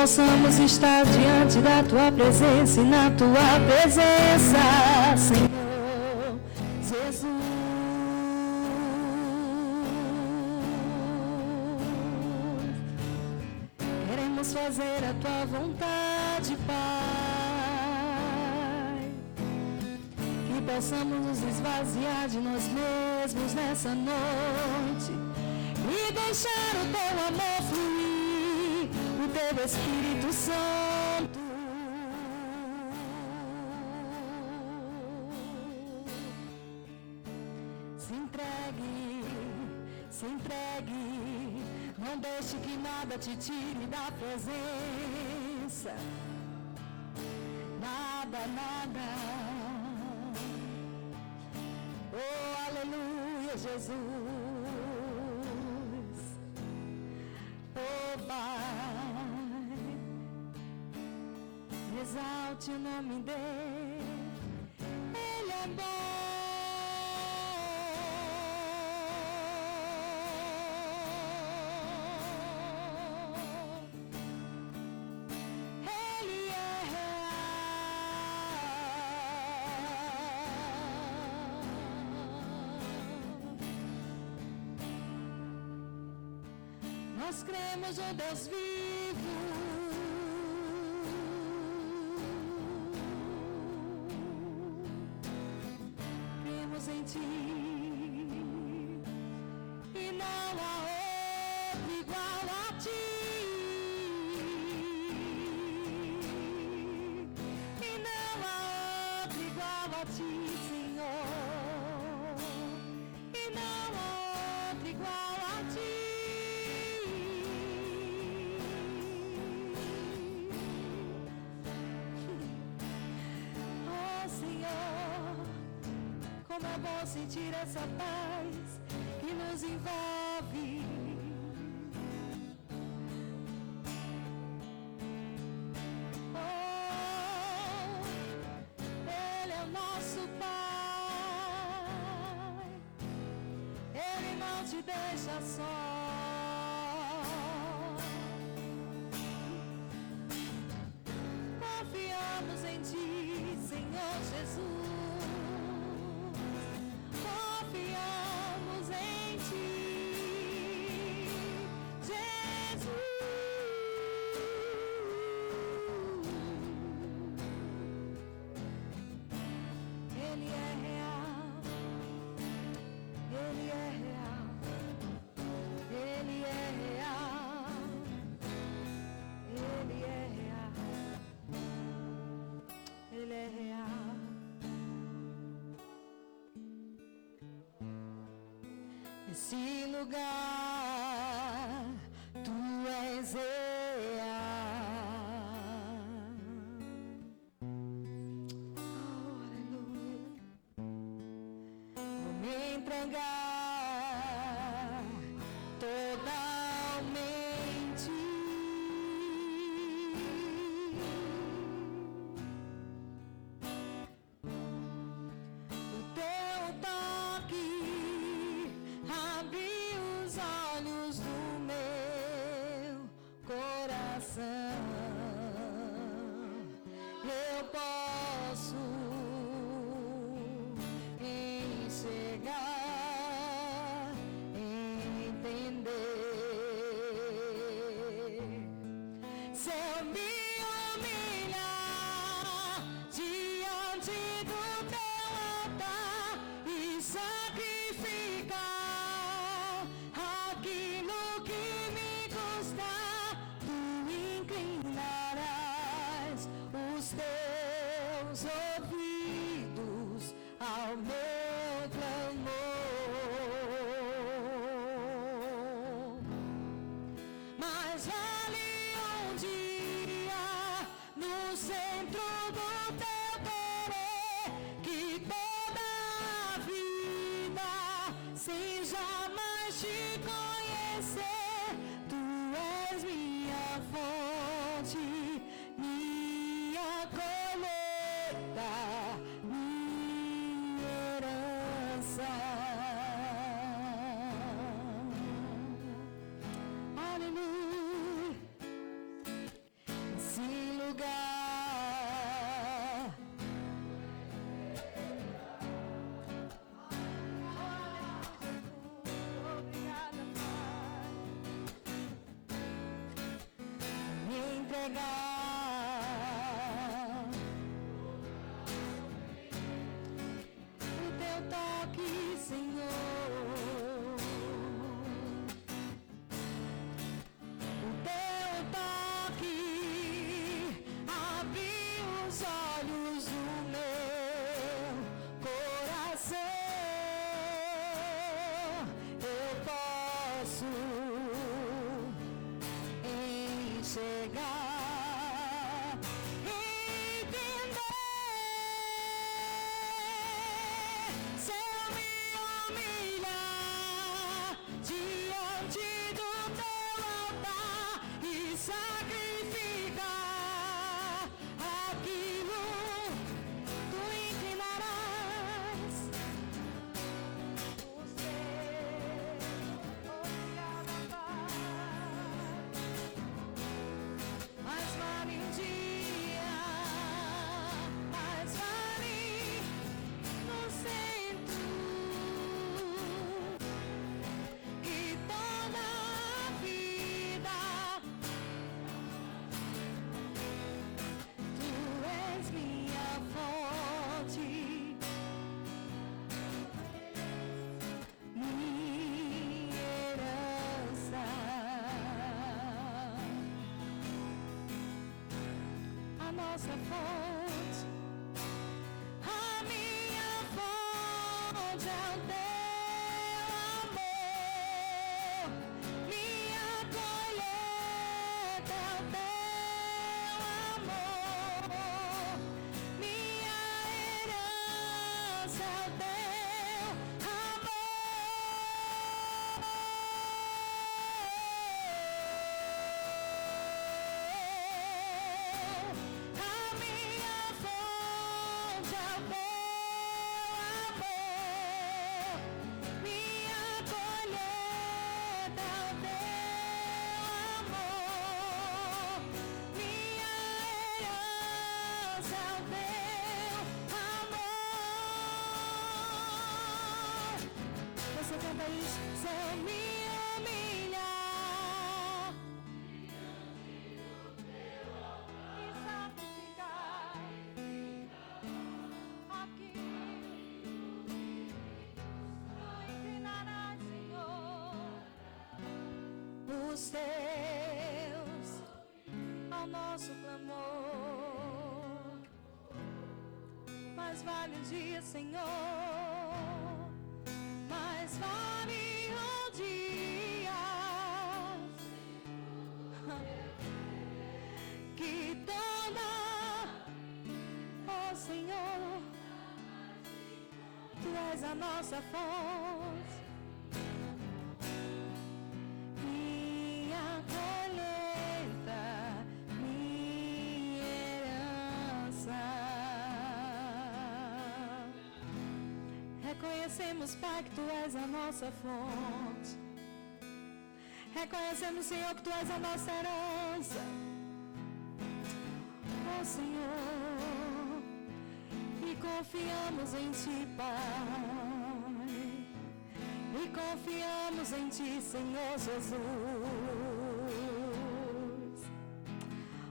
possamos estar diante da tua presença e na tua presença, Senhor Jesus. Queremos fazer a tua vontade, Pai. Que possamos nos esvaziar de nós mesmos nessa noite e deixar o teu amor fluir, o teu Espírito Santo. Se entregue, não deixe que nada te tire da presença, nada, nada. Oh, aleluia, Jesus. Oh, Pai, exalte o nome dele, ele é bom. Nós cremos no Deus vivo, cremos em Ti, e não há outro igual a Ti, e não há outro igual a Ti, Senhor, e não há outro igual a Ti. Como é bom sentir essa paz que nos envolve. Oh, Ele é o nosso Pai, Ele não te deixa só. Confiamos em Ti, Senhor Jesus. Confiamos em Ti, Jesus. Ele é real, Ele é real, Ele é real, Ele é real, Ele é real. Nesse lugar, Tu és real. Oh, aleluia. Vou me entregar totalmente. O Teu toque abre os olhos do meu coração. Eu posso enxergar, entender. Se eu me humilhar diante do Teu altar e sacrificar aquilo que me custa, Tu inclinarás os Teus ouvidos ao meu clamor. Mas vale um dia no centro do Teu querer, que toda a vida sem jamais te conhecer. Tu és minha fonte, minha colheita, minha herança. Aleluia. chegar. O teu toque, Senhor, o teu toque abriu os olhos do meu coração. Eu posso enxergar, entender. Se eu me humilhar diante do teu altar e sacrificar aquilo, tu inclinarás o céu. Obrigada, Pai. Mas vale um dia, mas vale no centro e toda a vida. Tu és minha fonte, minha herança, a nossa fonte, a minha fonte é o teu amor, minha colheita é o teu amor, minha herança é o teu amor. A minha fonte é o teu amor, minha colheita é o teu amor, minha herança é o teu amor. Você canta isso, se eu me humilhar e sacrificar aquilo, tu inclinarás, Senhor, os teus ao nosso clamor. Mas vale o dia, Senhor, mas vale o dia que toda, oh Senhor, tu és a nossa fonte, minha colheita, minha herança. Reconhecemos, Pai, que tu és a nossa fonte. Reconhecemos, Senhor, que tu és a nossa herança. Oh Senhor, e confiamos em ti, Pai. E confiamos em ti, Senhor Jesus.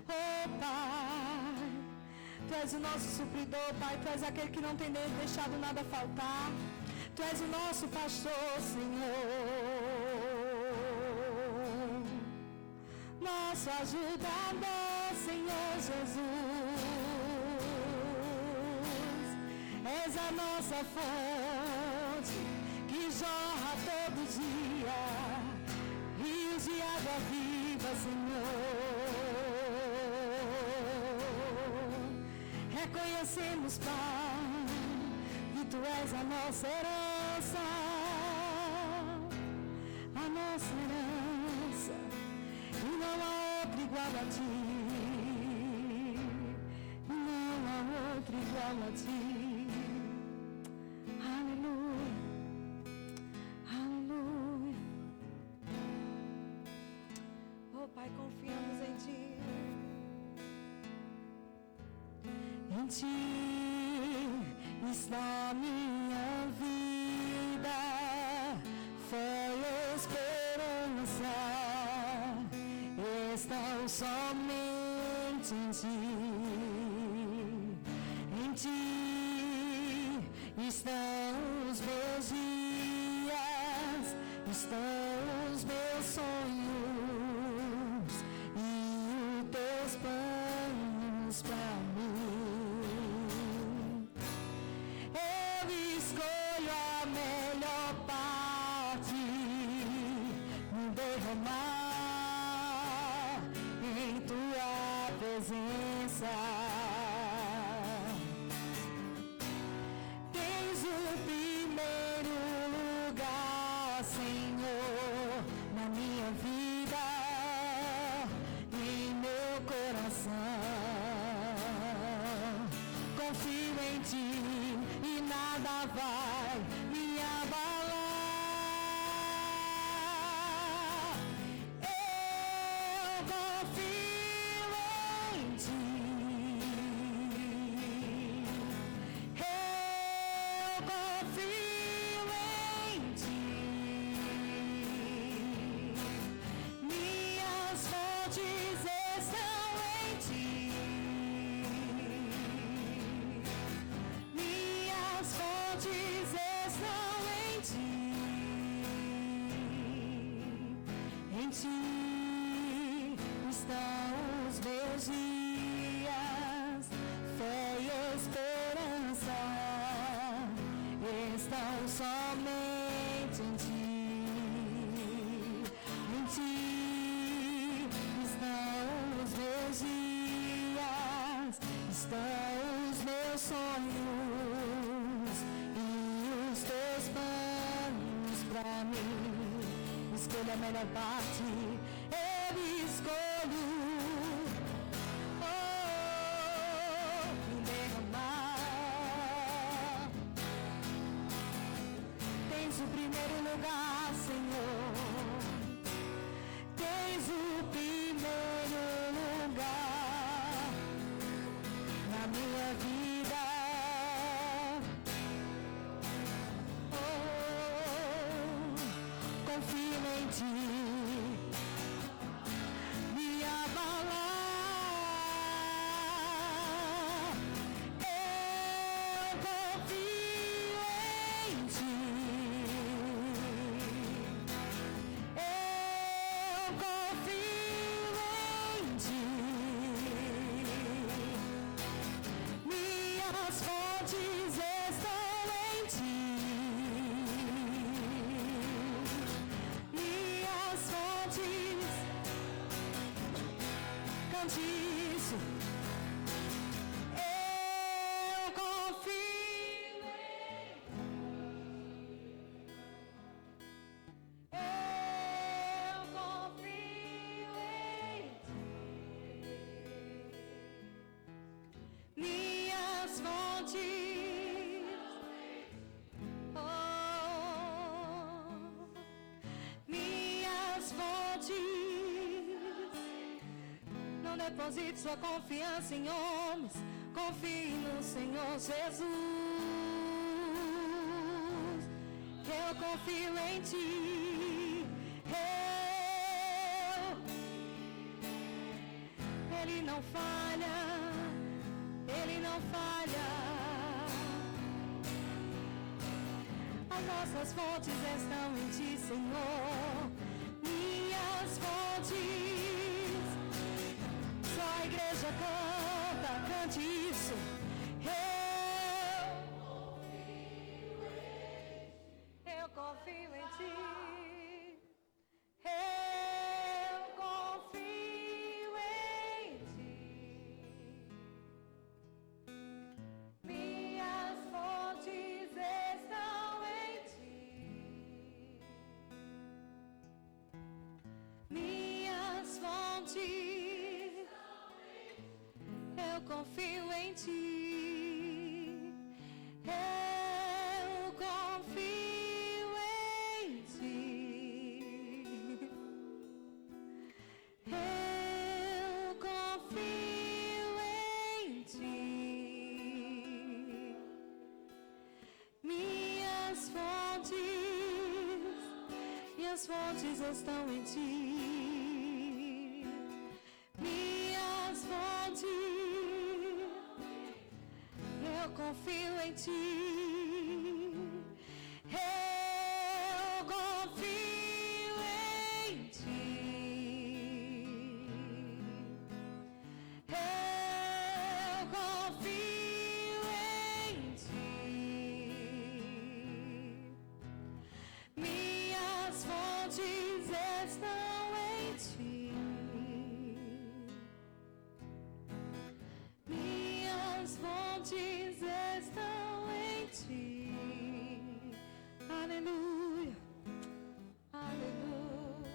Oh Pai, tu és o nosso supridor, Pai. Tu és aquele que não tem deixado nada faltar. Tu és o nosso pastor, Senhor. Nosso ajudador, Senhor Jesus. És a nossa fonte que jorra todo dia, rios de água viva, Senhor. Reconhecemos, Pai, que tu és a nossa herança, a nossa herança, e não há outro igual a ti, não há outro igual a ti. Aleluia, aleluia. Oh Pai, confiamos em ti. Em ti está minha vida, fé e esperança estão somente somente em ti. Em ti estão os meus dias, estão os meus sonhos e os teus planos pra mim. Eu escolho a melhor parte, me derramar em tua presença. Tens o primeiro lugar, Senhor, na minha vida, em meu coração. Confio em ti e nada vai me abalar. Eu confio em ti. Eu confio em ti. Minhas fontes estão em ti. Minhas fontes estão em ti. Em ti estão os meus dias, fé e esperança estão somente em ti. Em ti estão os meus dias, estão os meus sonhos e os teus planos pra mim. Escolha a melhor parte, eu escolho. Me derramar. Tens o primeiro lugar, Senhor. Tens o primeiro lugar na minha vida. Confio em ti. Me abalar. Eu confio em ti. Eu confio em ti. Minhas fontes estão em ti. Minhas fontes, cante isso. Eu confio em ti. Eu confio em ti. Minhas fontes, minhas fontes. Não deposite sua confiança em homens, confie no Senhor Jesus. Eu confio em ti. Ele não falha, ele não falha. As nossas fontes estão em ti, Senhor. Minhas fontes. Só a igreja canta, cante isso. Eu confio em ti. Eu confio em ti. Minhas fontes estão em ti. Minhas fontes, eu confio em ti. Eu confio em ti. Eu confio em ti. Minhas fontes estão em ti. Minhas fontes confio em ti. Eu confio em ti. Eu confio em ti. Minhas fontes estão em ti. Minhas fontes estão em ti. Aleluia, aleluia.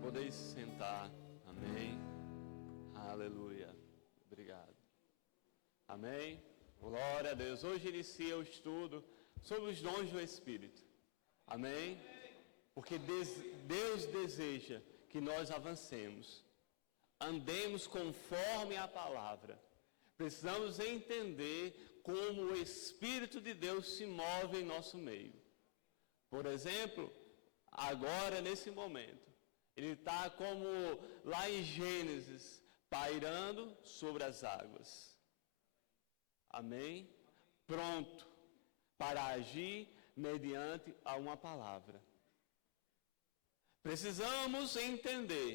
Podeis sentar. Amém. Aleluia. Obrigado. Amém. Glória a Deus. Hoje inicia o estudo sobre os dons do Espírito. Amém. Porque Deus deseja que nós avancemos. Andemos conforme a palavra. Precisamos entender como o Espírito de Deus se move em nosso meio. Por exemplo, agora nesse momento, ele está como lá em Gênesis, pairando sobre as águas. Amém? Pronto para agir mediante a uma palavra. Precisamos entender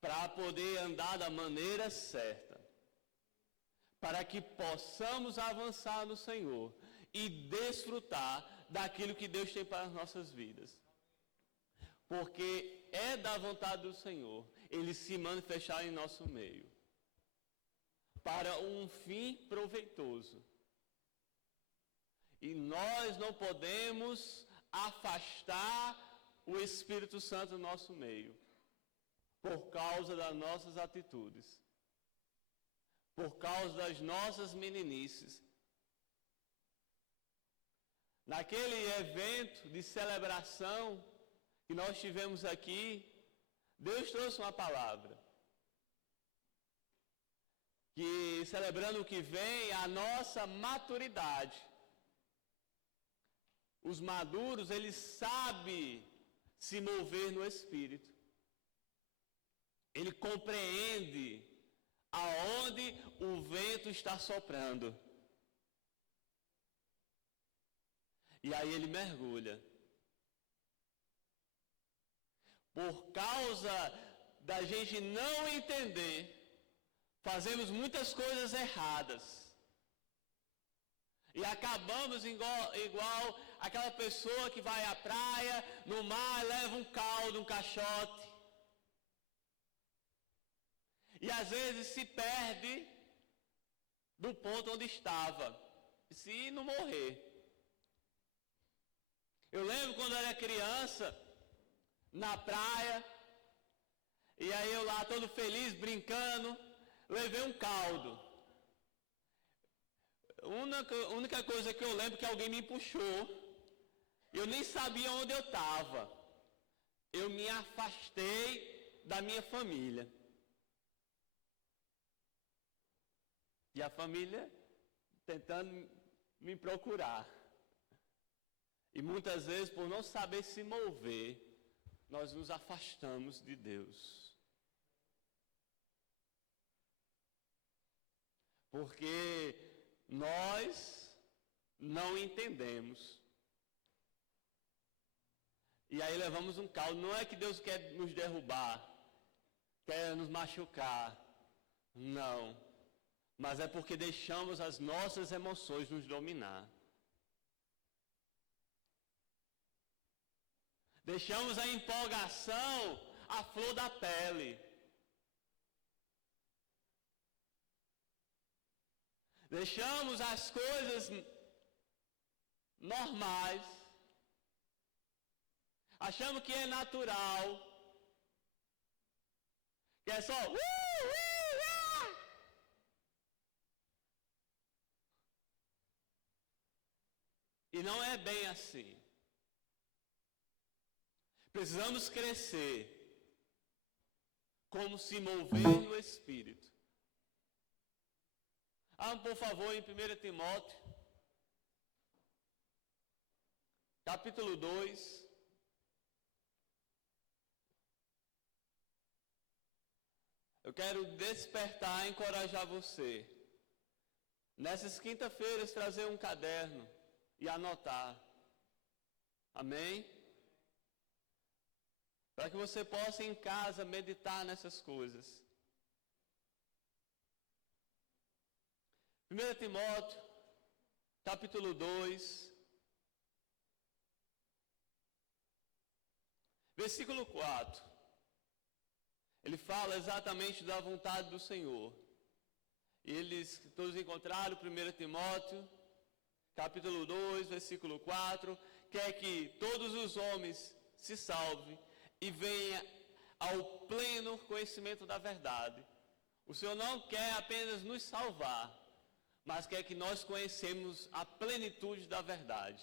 para poder andar da maneira certa, para que possamos avançar no Senhor e desfrutar daquilo que Deus tem para as nossas vidas. Porque é da vontade do Senhor Ele se manifestar em nosso meio, para um fim proveitoso. E nós não podemos afastar o Espírito Santo do nosso meio, por causa das nossas atitudes, por causa das nossas meninices. Naquele evento de celebração que nós tivemos aqui, Deus trouxe uma palavra, que celebrando o que vem, a nossa maturidade. Os maduros, eles sabem se mover no Espírito. Ele compreende aonde o vento está soprando. E aí ele mergulha. Por causa da gente não entender, fazemos muitas coisas erradas. E acabamos igual aquela pessoa que vai à praia, no mar, leva um caldo, um caixote. E às vezes se perde do ponto onde estava, se não morrer. Eu lembro quando eu era criança, na praia, e aí eu lá todo feliz, brincando, levei um caldo. A única coisa que eu lembro é que alguém me puxou, eu nem sabia onde eu estava. Eu me afastei da minha família. E a família tentando me procurar. E muitas vezes, por não saber se mover, nós nos afastamos de Deus. Porque nós não entendemos. E aí levamos um caldo. Não é que Deus quer nos derrubar, quer nos machucar. Não. Mas é porque deixamos as nossas emoções nos dominar. Deixamos a empolgação à flor da pele. Deixamos as coisas normais. Achamos que é natural. Que é só... E não é bem assim. Precisamos crescer como se mover no Espírito. Por favor, em 1 Timóteo, capítulo 2, eu quero despertar, encorajar você. Nessas quinta-feiras, trazer um caderno e anotar. Amém? Para que você possa em casa meditar nessas coisas. 1 Timóteo, capítulo 2, versículo 4. Ele fala exatamente da vontade do Senhor. E eles todos encontraram 1 Timóteo, capítulo 2, versículo 4, quer que todos os homens se salvem e venham ao pleno conhecimento da verdade. O Senhor não quer apenas nos salvar, mas quer que nós conhecemos a plenitude da verdade,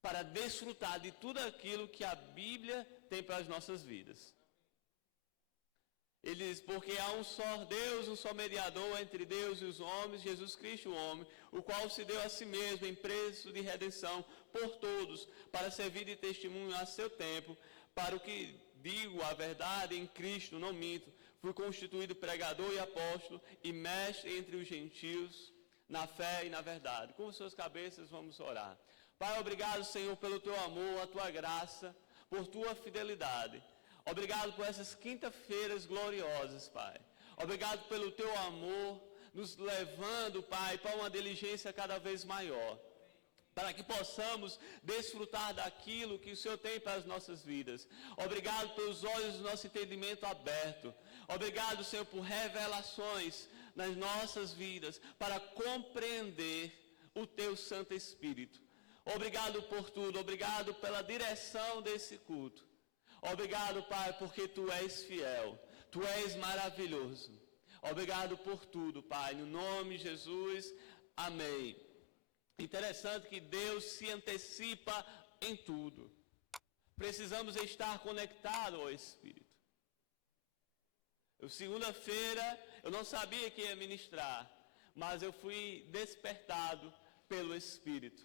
para desfrutar de tudo aquilo que a Bíblia tem para as nossas vidas. Ele diz, porque há um só Deus, um só mediador entre Deus e os homens, Jesus Cristo o homem, o qual se deu a si mesmo em preço de redenção por todos, para servir de testemunho a seu tempo, para o que digo a verdade em Cristo, não minto, fui constituído pregador e apóstolo e mestre entre os gentios, na fé e na verdade. Com suas cabeças vamos orar. Pai, obrigado, Senhor, pelo teu amor, a tua graça, por tua fidelidade. Obrigado por essas quinta-feiras gloriosas, Pai. Obrigado pelo teu amor, nos levando, Pai, para uma diligência cada vez maior, para que possamos desfrutar daquilo que o Senhor tem para as nossas vidas. Obrigado pelos olhos do nosso entendimento aberto. Obrigado, Senhor, por revelações nas nossas vidas, para compreender o teu Santo Espírito. Obrigado por tudo, obrigado pela direção desse culto. Obrigado, Pai, porque Tu és fiel, Tu és maravilhoso. Obrigado por tudo, Pai, no nome de Jesus, amém. Interessante que Deus se antecipa em tudo. Precisamos estar conectados ao Espírito. Segunda-feira, eu não sabia que ia ministrar, mas eu fui despertado pelo Espírito.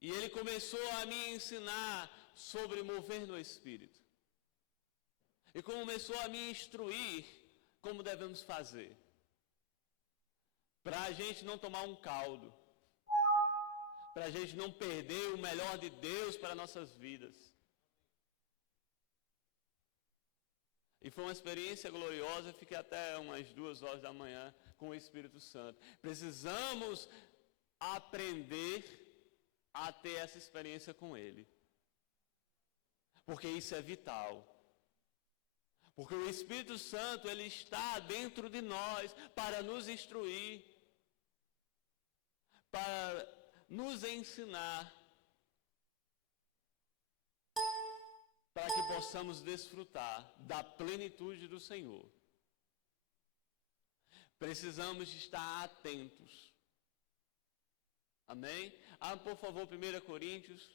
E Ele começou a me ensinar sobre mover no Espírito. E começou a me instruir como devemos fazer. Para a gente não tomar um caldo. Para a gente não perder o melhor de Deus para nossas vidas. E foi uma experiência gloriosa, fiquei até umas 2 horas da manhã com o Espírito Santo. Precisamos aprender a ter essa experiência com Ele. Porque isso é vital. Porque o Espírito Santo, Ele está dentro de nós para nos instruir, para nos ensinar, para que possamos desfrutar da plenitude do Senhor. Precisamos estar atentos. Amém? Por favor, 1 Coríntios,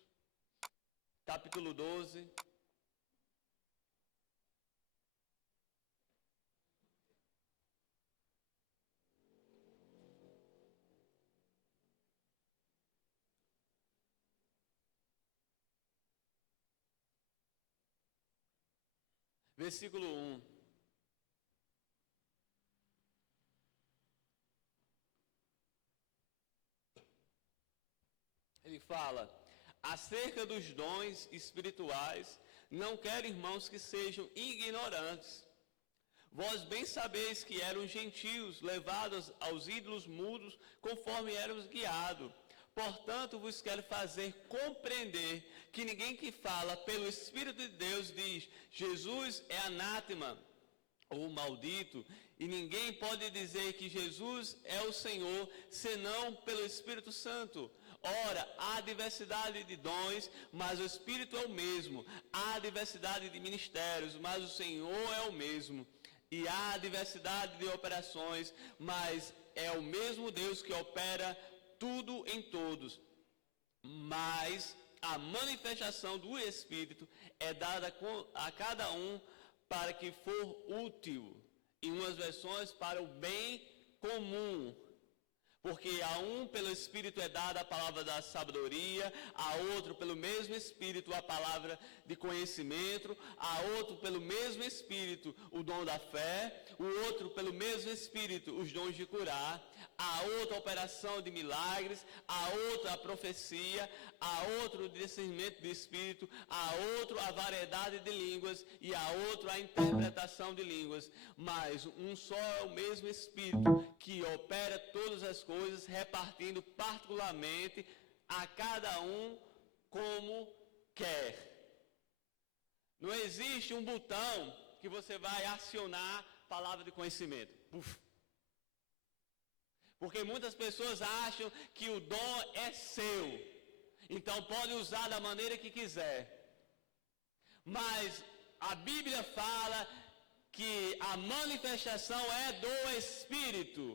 capítulo 12. Versículo 1. Ele fala, acerca dos dons espirituais, não quero, irmãos, que sejam ignorantes. Vós bem sabeis que eram gentios, levados aos ídolos mudos, conforme éramos guiados. Portanto, vos quero fazer compreender que ninguém que fala pelo Espírito de Deus diz, Jesus é anátema ou maldito, e ninguém pode dizer que Jesus é o Senhor, senão pelo Espírito Santo. Ora, há diversidade de dons, mas o Espírito é o mesmo. Há diversidade de ministérios, mas o Senhor é o mesmo. E há diversidade de operações, mas é o mesmo Deus que opera tudo em todos. Mas a manifestação do Espírito é dada a cada um para que for útil. Em umas versões, para o bem comum. Porque a um pelo Espírito é dada a palavra da sabedoria, a outro pelo mesmo Espírito a palavra de conhecimento, a outro pelo mesmo Espírito o dom da fé, o outro pelo mesmo Espírito os dons de curar, a outra a operação de milagres, a outra a profecia, a outro o discernimento de Espírito, a outro a variedade de línguas e a outro a interpretação de línguas. Mas um só é o mesmo Espírito que opera todas as coisas, repartindo particularmente a cada um como quer. Não existe um botão que você vai acionar palavra de conhecimento. Uf. Porque muitas pessoas acham que o dom é seu, então pode usar da maneira que quiser. Mas a Bíblia fala que a manifestação é do Espírito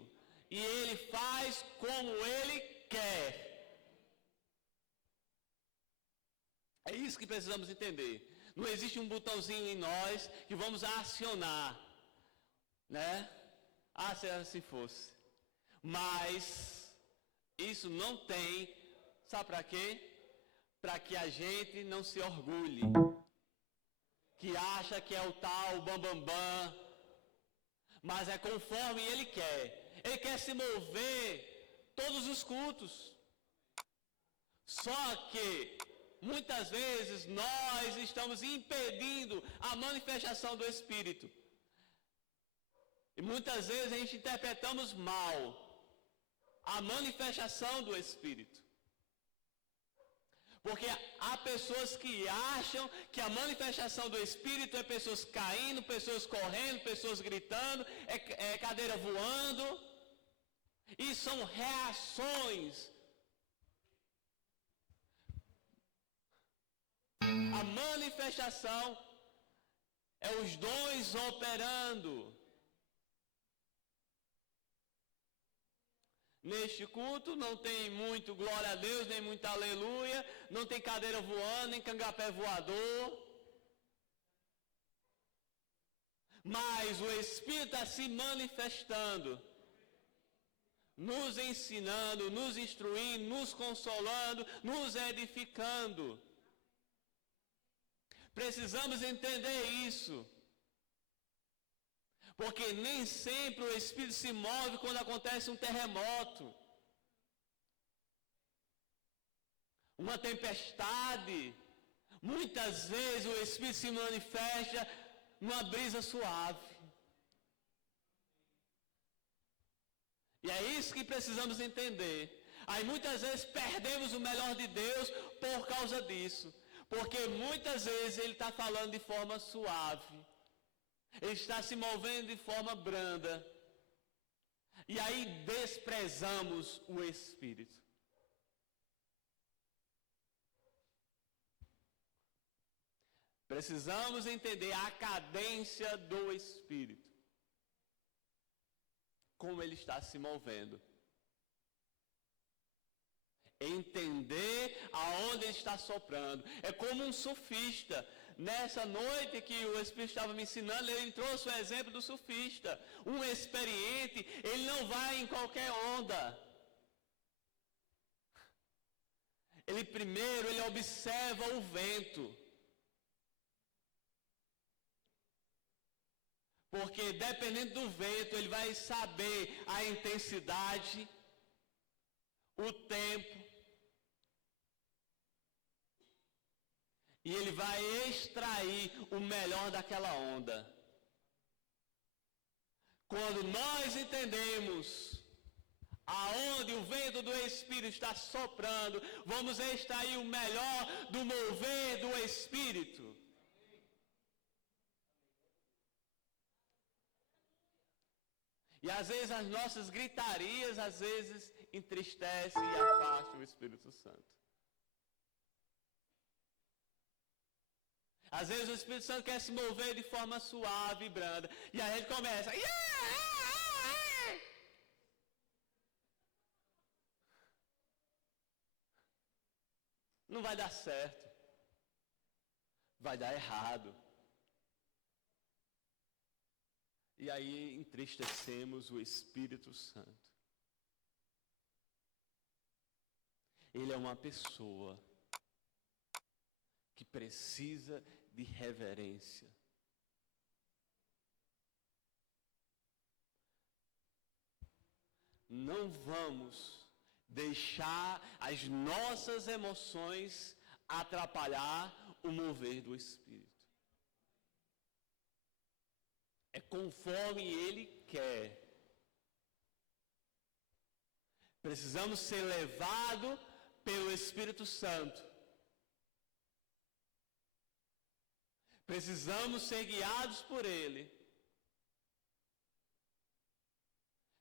e ele faz como ele quer. É isso que precisamos entender. Não existe um botãozinho em nós que vamos acionar, né? Ah, se assim fosse. Mas isso não tem, sabe para quê? Para que a gente não se orgulhe, que acha que é o tal bambambam, mas é conforme ele quer. Ele quer se mover todos os cultos. Só que muitas vezes nós estamos impedindo a manifestação do Espírito. E muitas vezes a gente interpretamos mal a manifestação do Espírito. Porque há pessoas que acham que a manifestação do Espírito é pessoas caindo, pessoas correndo, pessoas gritando, é cadeira voando. E são reações. A manifestação é os dons operando. Neste culto não tem muito glória a Deus, nem muito aleluia, não tem cadeira voando, nem cangalpé voador. Mas o Espírito está se manifestando, nos ensinando, nos instruindo, nos consolando, nos edificando. Precisamos entender isso. Porque nem sempre o Espírito se move quando acontece um terremoto, uma tempestade. Muitas vezes o Espírito se manifesta numa brisa suave. E é isso que precisamos entender. Aí muitas vezes perdemos o melhor de Deus por causa disso. Porque muitas vezes Ele está falando de forma suave. Ele está se movendo de forma branda. E aí desprezamos o Espírito. Precisamos entender a cadência do Espírito. Como ele está se movendo. Entender aonde ele está soprando. É como um surfista. Nessa noite que o Espírito estava me ensinando, ele trouxe o exemplo do surfista. Um experiente, ele não vai em qualquer onda. Ele observa o vento. Porque dependendo do vento, ele vai saber a intensidade, o tempo. E ele vai extrair o melhor daquela onda. Quando nós entendemos aonde o vento do Espírito está soprando, vamos extrair o melhor do mover do Espírito. E às vezes as nossas gritarias, às vezes, entristecem e afastam o Espírito Santo. Às vezes o Espírito Santo quer se mover de forma suave e branda. E aí ele começa. Não vai dar certo. Vai dar errado. E aí entristecemos o Espírito Santo. Ele é uma pessoa que precisa de reverência. Não vamos deixar as nossas emoções atrapalhar o mover do Espírito. É conforme Ele quer. Precisamos ser levados pelo Espírito Santo. Precisamos ser guiados por Ele.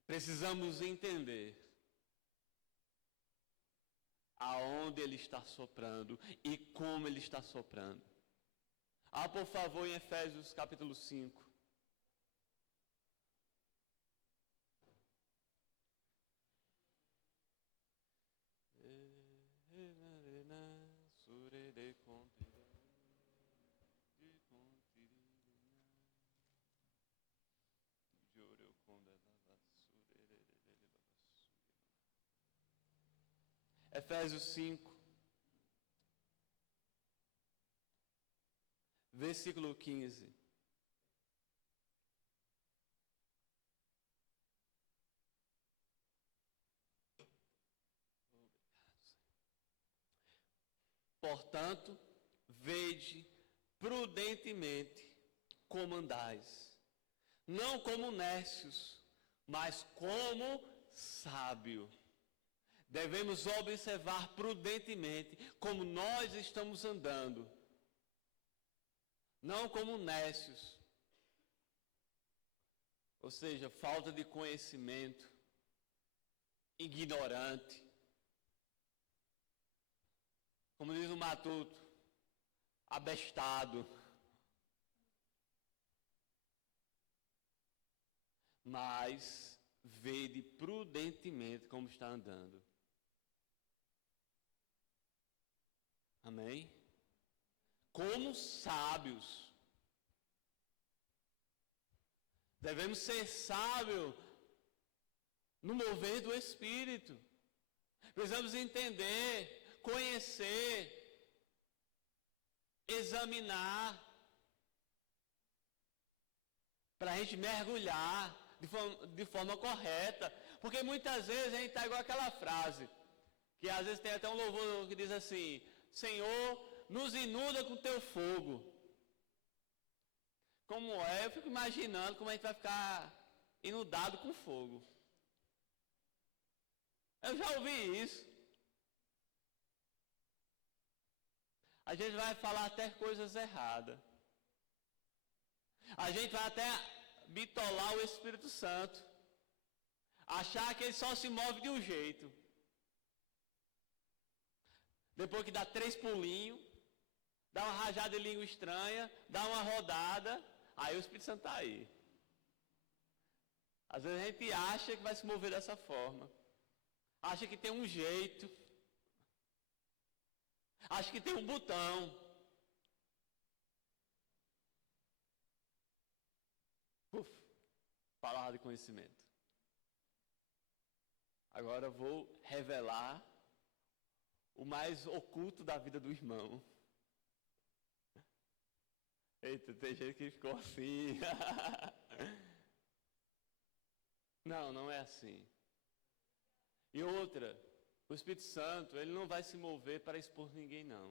Precisamos entender aonde Ele está soprando e como Ele está soprando. Por favor, em Efésios capítulo 5. Efésios 5, versículo 15. Portanto, vede prudentemente como andais, não como nércios, mas como sábio. Devemos observar prudentemente como nós estamos andando, não como nércios, ou seja, falta de conhecimento, ignorante. Como diz o Matuto, abestado. Mas vede prudentemente como está andando. Amém? Como sábios. Devemos ser sábios no mover do Espírito. Precisamos entender, conhecer, examinar, para a gente mergulhar de forma correta. Porque muitas vezes a gente está igual aquela frase, que às vezes tem até um louvor que diz assim: Senhor, nos inunda com teu fogo. Como é? Eu fico imaginando como a gente vai ficar inundado com fogo. Eu já ouvi isso. A gente vai falar até coisas erradas. A gente vai até bitolar o Espírito Santo. Achar que ele só se move de um jeito. Depois que dá 3 pulinhos, dá uma rajada de língua estranha, dá uma rodada, aí o Espírito Santo está aí. Às vezes a gente acha que vai se mover dessa forma. Acha que tem um jeito. Acha que tem um botão. Palavra de conhecimento. Agora eu vou revelar o mais oculto da vida do irmão. Eita, tem gente que ficou assim. Não é assim. E outra, o Espírito Santo, ele não vai se mover para expor ninguém, não.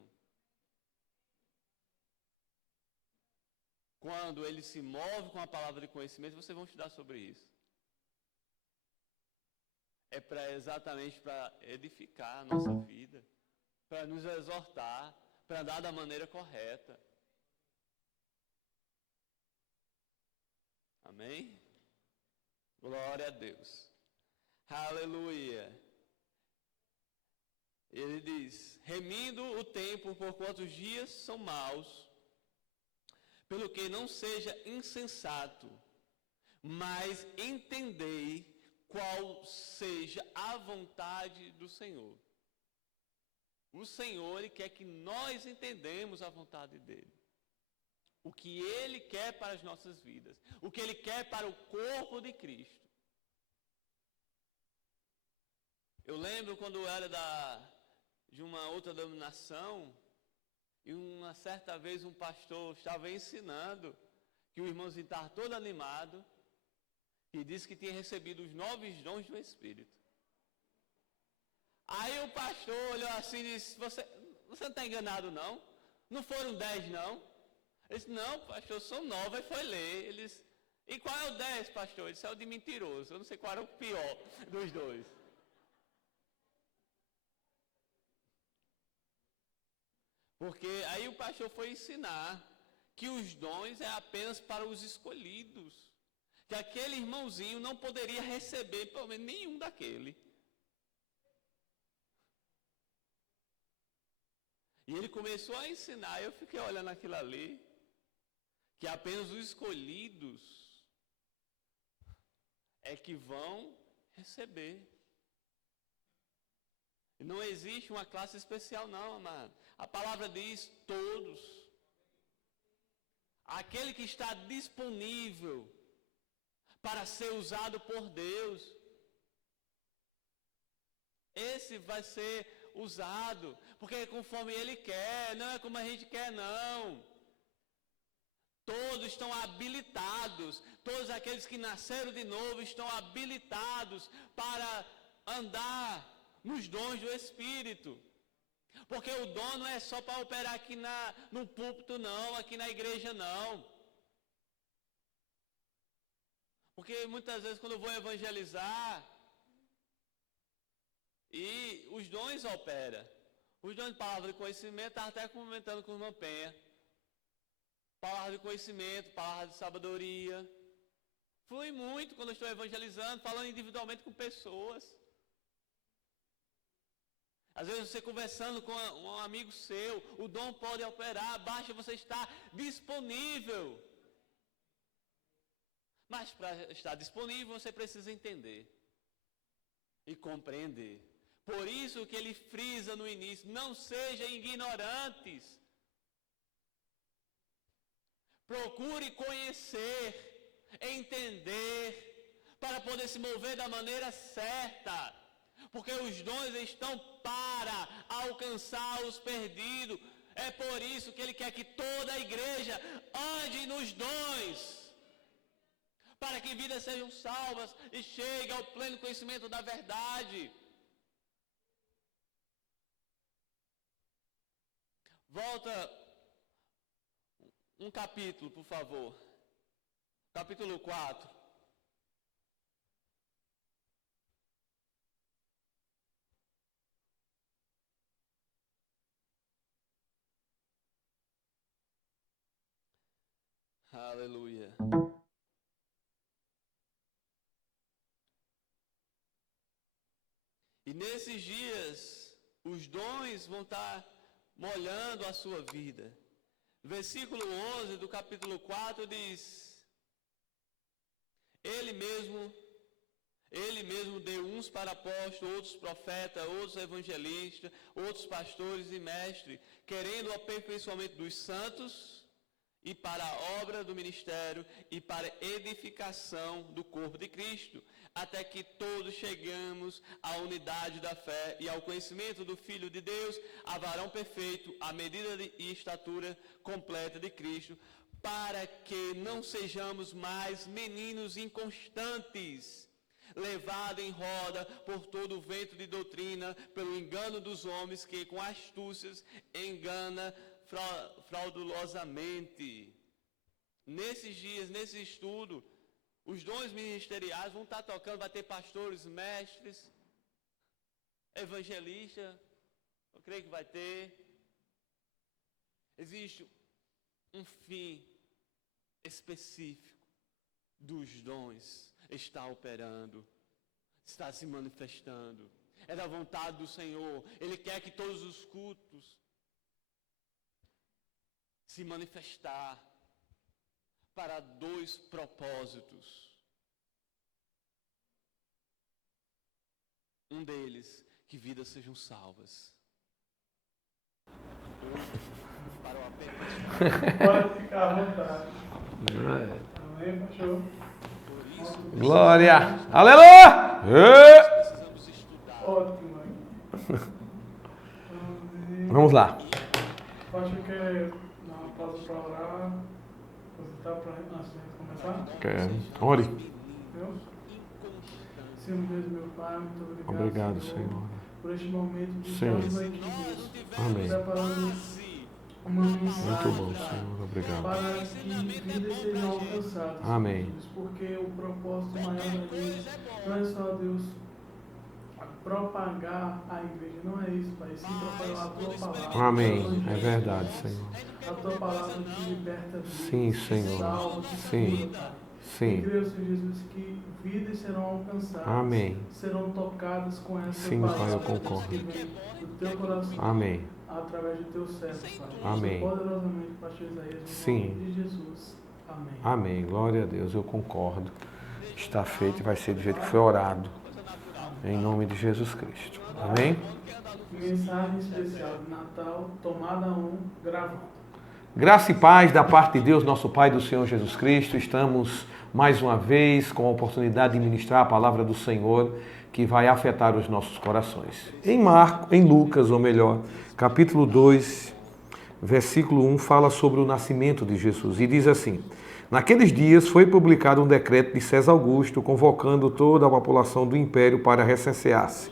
Quando ele se move com a palavra de conhecimento, vocês vão estudar sobre isso. É exatamente para edificar a nossa vida, para nos exortar, para andar da maneira correta. Amém? Glória a Deus. Aleluia. Ele diz: remindo o tempo, porquanto os dias são maus, pelo que não seja insensato, mas entendei qual seja a vontade do Senhor. O Senhor, Ele quer que nós entendamos a vontade dEle. O que Ele quer para as nossas vidas. O que Ele quer para o corpo de Cristo. Eu lembro quando eu era de uma outra denominação, e uma certa vez um pastor estava ensinando que o irmãozinho estava todo animado e disse que tinha recebido os 9 dons do Espírito. Aí o pastor olhou assim e disse, você não está enganado não? Não foram 10 não? Ele disse, não pastor, são 9, aí foi ler. Ele disse, e qual é o 10 pastor? Ele disse, é o de mentiroso, eu não sei qual era o pior dos dois. Porque aí o pastor foi ensinar que os dons é apenas para os escolhidos. Que aquele irmãozinho não poderia receber pelo menos nenhum daquele. E ele começou a ensinar, eu fiquei olhando aquilo ali, que apenas os escolhidos é que vão receber. Não existe uma classe especial não, amado. A palavra diz todos. Aquele que está disponível para ser usado por Deus, esse vai ser usado, porque é conforme Ele quer, não é como a gente quer não. Todos estão habilitados, todos aqueles que nasceram de novo estão habilitados para andar nos dons do Espírito. Porque o dom não é só para operar aqui no púlpito não, aqui na igreja não. Porque muitas vezes quando eu vou evangelizar, e os dons operam. Os dons de palavra de conhecimento, estava até comentando com o irmão Penha. Palavra de conhecimento, palavra de sabedoria. Flui muito quando eu estou evangelizando, falando individualmente com pessoas. Às vezes você conversando com um amigo seu, o dom pode operar, basta você estar disponível. Mas para estar disponível você precisa entender e compreender. Por isso que ele frisa no início, não sejam ignorantes. Procure conhecer, entender, para poder se mover da maneira certa. Porque os dons estão para alcançar os perdidos. É por isso que Ele quer que toda a igreja ande nos dons. Para que vidas sejam salvas e chegue ao pleno conhecimento da verdade. Volta um capítulo, por favor. Capítulo 4. Aleluia. E nesses dias, os dons vão estar molhando a sua vida. Versículo 11 do capítulo 4 diz: Ele mesmo deu uns para apóstolos, outros profetas, outros evangelistas, outros pastores e mestres, querendo o aperfeiçoamento dos santos e para a obra do ministério e para a edificação do corpo de Cristo, até que todos chegamos à unidade da fé e ao conhecimento do Filho de Deus, a varão perfeito, à medida e estatura completa de Cristo, para que não sejamos mais meninos inconstantes, levados em roda por todo o vento de doutrina, pelo engano dos homens que com astúcias engana fraudulosamente. Nesses dias, nesse estudo, os dons ministeriais vão estar tocando, vai ter pastores, mestres, evangelistas, eu creio que vai ter. Existe um fim específico dos dons, está operando, está se manifestando. É da vontade do Senhor. Ele quer que todos os cultos se manifestar para 2 propósitos. Um deles, que vidas sejam salvas. Para o aperfeiçoamento. Pode ficar à vontade. Amém, pastor? Por isso, Glória! Aleluia! precisamos estudar. Ótimo, hein? Vamos lá. Eu acho que é dar uma pausa para orar, apresentar para antes de começar. Ore. Deus. Senhor Deus, meu Pai, muito obrigado. Obrigado, Senhor. Por este momento de Sim. estarmos aqui, Deus. Amém. Preparando uma mensagem. Muito bom, Pai, Senhor. Obrigado. para que vidas sejam alcançadas. Amém. Deus, porque o propósito maior da igreja não é só, Deus, propagar a igreja, não é isso, Pai, sim propagar a tua palavra. Amém. É verdade, Senhor. A tua palavra que liberta vidas, Sim, que Senhor. salva, que Sim. cura, Pai. Sim. Eu creio, Senhor Jesus, que vidas serão alcançadas, Amém. serão tocadas com essa Sim, palavra, Pai, eu concordo. que vem do teu coração, Amém. através do teu servo, Pai. Amém. Poderosamente, Pastor Isaías, no Sim. nome de Jesus. Amém. Amém. Glória a Deus. Eu concordo. Está feito e vai ser do jeito que foi orado. Em nome de Jesus Cristo. Amém? Mensagem especial de Natal, tomada 1, gravado. Graça e paz da parte de Deus, nosso Pai, do Senhor Jesus Cristo. Estamos mais uma vez com a oportunidade de ministrar a palavra do Senhor que vai afetar os nossos corações. Em Lucas, ou melhor, capítulo 2, versículo 1, fala sobre o nascimento de Jesus e diz assim: naqueles dias foi publicado um decreto de César Augusto convocando toda a população do império para recensear-se.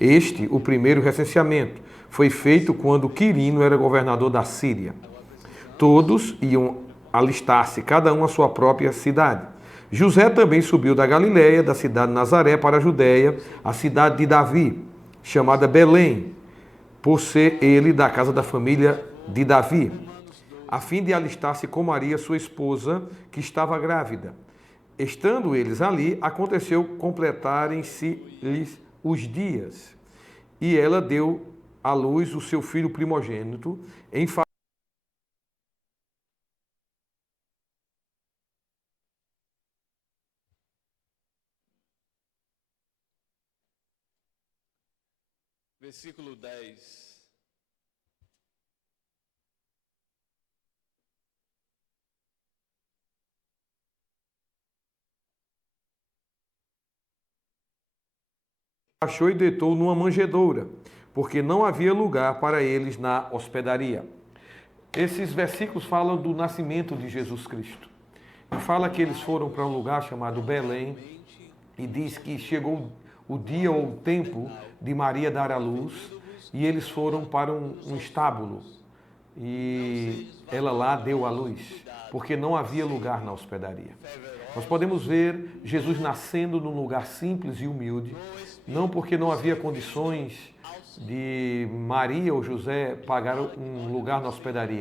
Este, o primeiro recenseamento, foi feito quando Quirino era governador da Síria. Todos iam alistar-se, cada um à sua própria cidade. José também subiu da Galiléia, da cidade de Nazaré, para a Judéia, a cidade de Davi, chamada Belém, por ser ele da casa da família de Davi, a fim de alistar-se com Maria, sua esposa, que estava grávida. Estando eles ali, aconteceu completarem-se-lhes os dias, e ela deu à luz o seu filho primogênito, em Versículo 10. achou e deitou numa manjedoura, porque não havia lugar para eles na hospedaria. Esses versículos falam do nascimento de Jesus Cristo. E fala que eles foram para um lugar chamado Belém, e diz que chegou o dia ou o tempo de Maria dar à luz, e eles foram para um estábulo, e ela lá deu à luz, porque não havia lugar na hospedaria. Nós podemos ver Jesus nascendo num lugar simples e humilde, não porque não havia condições de Maria ou José pagar um lugar na hospedaria.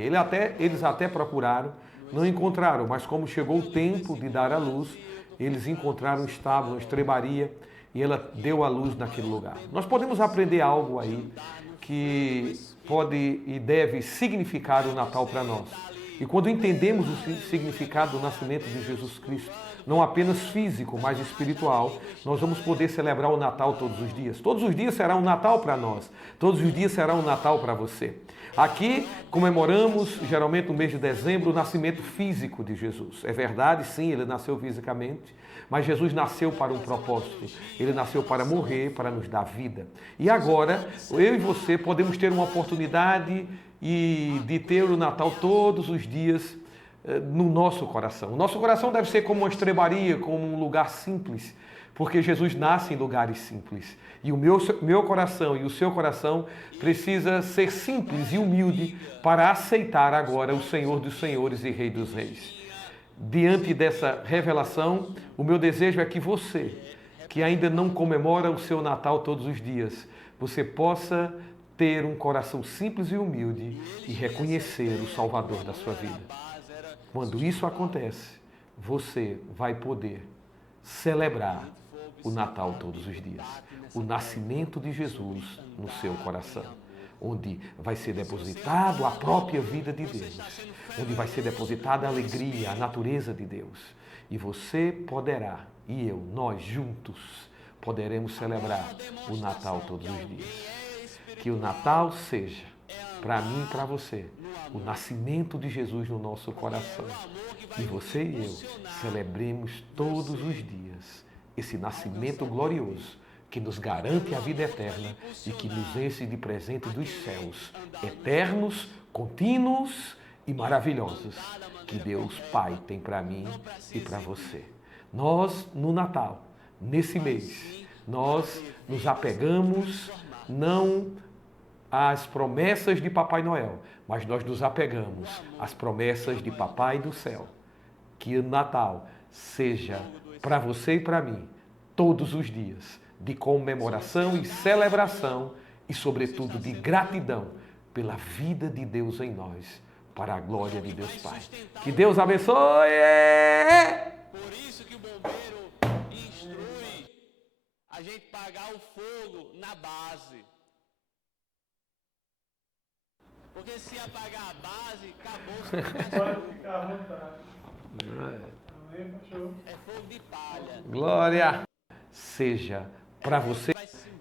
Eles até procuraram, não encontraram, mas como chegou o tempo de dar à luz, eles encontraram um estábulo, uma estrebaria, e ela deu à luz naquele lugar. Nós podemos aprender algo aí que pode e deve significar o Natal para nós. E quando entendemos o significado do nascimento de Jesus Cristo, não apenas físico, mas espiritual, nós vamos poder celebrar o Natal todos os dias. Todos os dias será um Natal para nós. Todos os dias será um Natal para você. Aqui comemoramos, geralmente no mês de dezembro, o nascimento físico de Jesus. É verdade, sim, ele nasceu fisicamente, mas Jesus nasceu para um propósito. Ele nasceu para morrer, para nos dar vida. E agora, eu e você podemos ter uma oportunidade de ter o Natal todos os dias no nosso coração. O nosso coração deve ser como uma estrebaria, como um lugar simples, porque Jesus nasce em lugares simples. E o meu coração e o seu coração precisa ser simples e humilde para aceitar agora o Senhor dos Senhores e Rei dos Reis. Diante dessa revelação, o meu desejo é que você, que ainda não comemora o seu Natal todos os dias, você possa ter um coração simples e humilde e reconhecer o Salvador da sua vida. Quando isso acontece, você vai poder celebrar o Natal todos os dias. O nascimento de Jesus no seu coração, onde vai ser depositado a própria vida de Deus, onde vai ser depositada a alegria, a natureza de Deus. E você poderá, e eu, nós juntos, poderemos celebrar o Natal todos os dias. Que o Natal seja, para mim e para você, o nascimento de Jesus no nosso coração. E você e eu celebremos todos os dias esse nascimento glorioso que nos garante a vida eterna e que nos enche de presente dos céus, eternos, contínuos e maravilhosos, que Deus Pai tem para mim e para você. Nós, no Natal, nesse mês, nós nos apegamos não às promessas de Papai Noel, mas nós nos apegamos às promessas de Papai do Céu. Que o Natal seja para você e para mim todos os dias de comemoração e celebração e, sobretudo, de gratidão pela vida de Deus em nós, para a glória de Deus Pai. Que Deus abençoe! Por isso que o bombeiro instrui a gente pagar o fogo na base. Porque se apagar a base, acabou. Pode ficar à vontade. Amém, pastor? É fogo de palha. Glória seja para você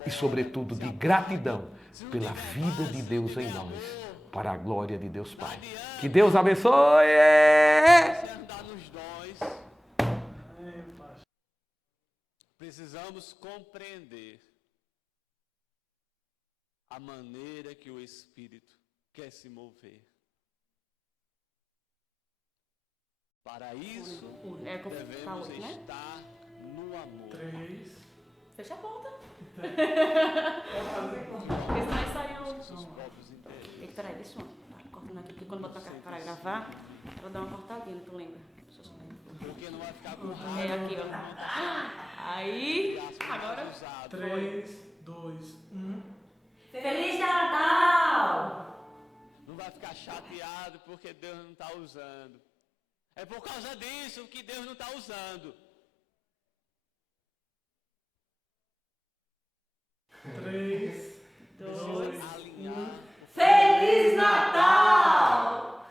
e, sobretudo, de gratidão pela vida de Deus em nós, para a glória de Deus Pai. Que Deus abençoe! Você andar nos dons, Amém, pastor. precisamos compreender a maneira que o Espírito quer se mover. Para isso, É que eu devemos falo, né? estar no amor. 3. Fecha a porta. Porque senão saiu. Seus próprios interesses. Eita, peraí, deixa eu cortando aqui, porque quando bota para gravar, ela dá uma cortadinha, tu lembra? Porque não vai ficar com É raiva. aqui, ó. Aí, agora. 3, 2, 1. Feliz Natal! Não vai ficar chateado porque Deus não está usando. É por causa disso que Deus não está usando. 3, 2, Alinhar. Feliz Natal!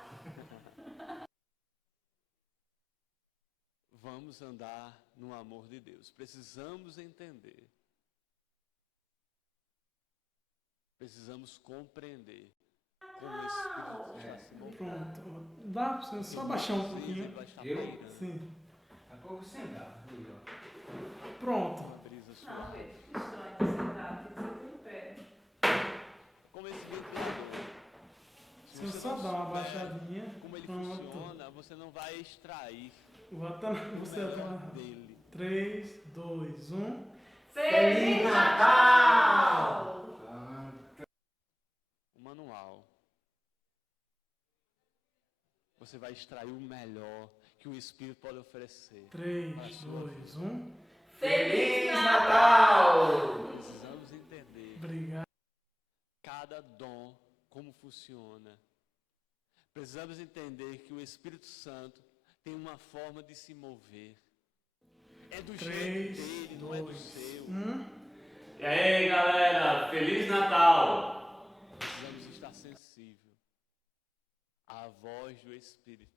Vamos andar no amor de Deus. Precisamos entender. Precisamos compreender como o Espírito está se movendo. Pronto. Dá pra você só baixar um pouquinho? Vai estar Eu? pegando Sim. Daqui a pouco você dá. Aí, ó. Pronto. a brisa sua. Não, Pedro, estranho de sentar, tem que ser em pé. Como esse ventilador. Se eu só dar uma baixadinha. Como ele Pronto. funciona, você não vai extrair Bota você o até lá. melhor dele. 3, 2, 1. Feliz Natal! O manual. Você vai extrair o melhor que o Espírito pode oferecer. 3, 2, 1. Feliz Natal! Precisamos entender Obrigado. cada dom, como funciona. Precisamos entender que o Espírito Santo tem uma forma de se mover. É do 3, jeito dele, não é do 2, seu. 1. E aí, galera, Feliz Natal! Precisamos estar sensível à voz do Espírito.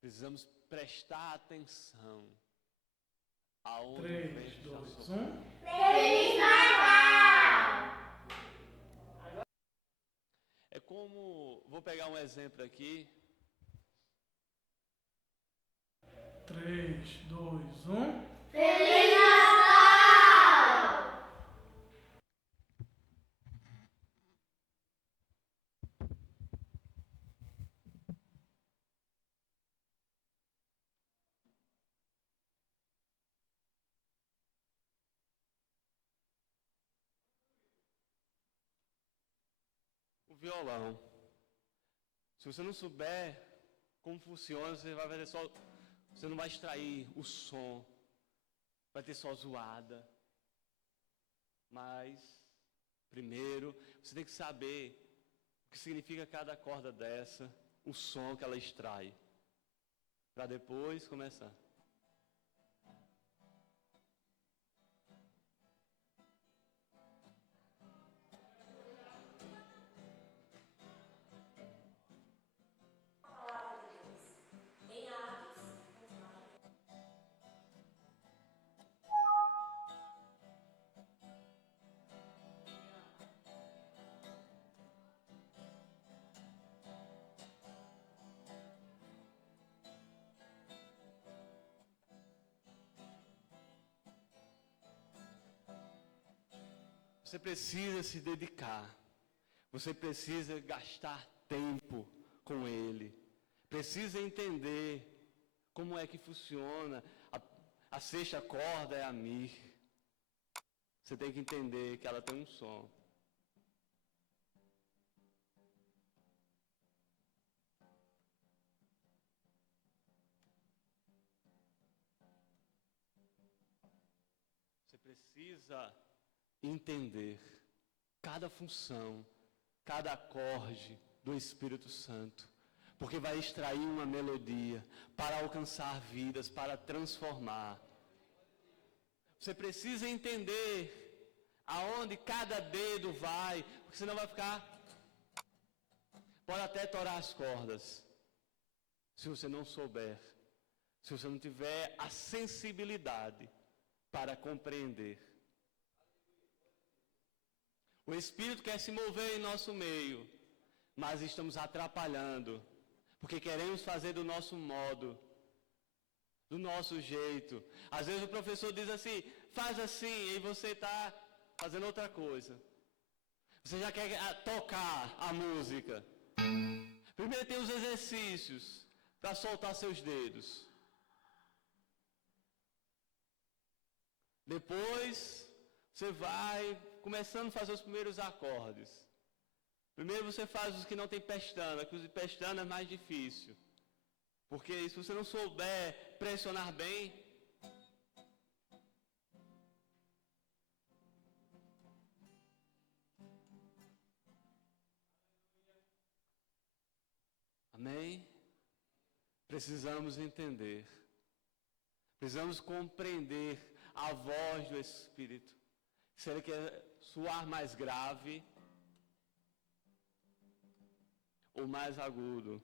Precisamos prestar atenção aonde 3, o vento 2, está soprando. 1. É como, vou pegar um exemplo aqui. 3, 2, 1. O violão. Se você não souber como funciona, você vai fazer só. Você não vai extrair o som. Vai ter só zoada. Mas, primeiro, você tem que saber o que significa cada corda dessa, o som que ela extrai. Para depois começar. Você precisa se dedicar. Você precisa gastar tempo com Ele. Precisa entender como é que funciona. A sexta corda é a Mi. Você tem que entender que ela tem um som. Você precisa entender cada função, cada acorde do Espírito Santo, porque vai extrair uma melodia para alcançar vidas, para transformar. Você precisa entender aonde cada dedo vai, porque senão vai ficar... Pode até torar as cordas, se você não souber, se você não tiver a sensibilidade para compreender. O Espírito quer se mover em nosso meio, mas estamos atrapalhando, porque queremos fazer do nosso modo, do nosso jeito. Às vezes o professor diz assim, faz assim, e você está fazendo outra coisa. Você já quer tocar a música. Primeiro tem os exercícios para soltar seus dedos. Depois você vai começando a fazer os primeiros acordes. Primeiro você faz os que não tem pestana, que os de pestana é mais difícil. Porque se você não souber pressionar bem, amém? Precisamos entender. Precisamos compreender a voz do Espírito. Se ele quer soar mais grave ou mais agudo.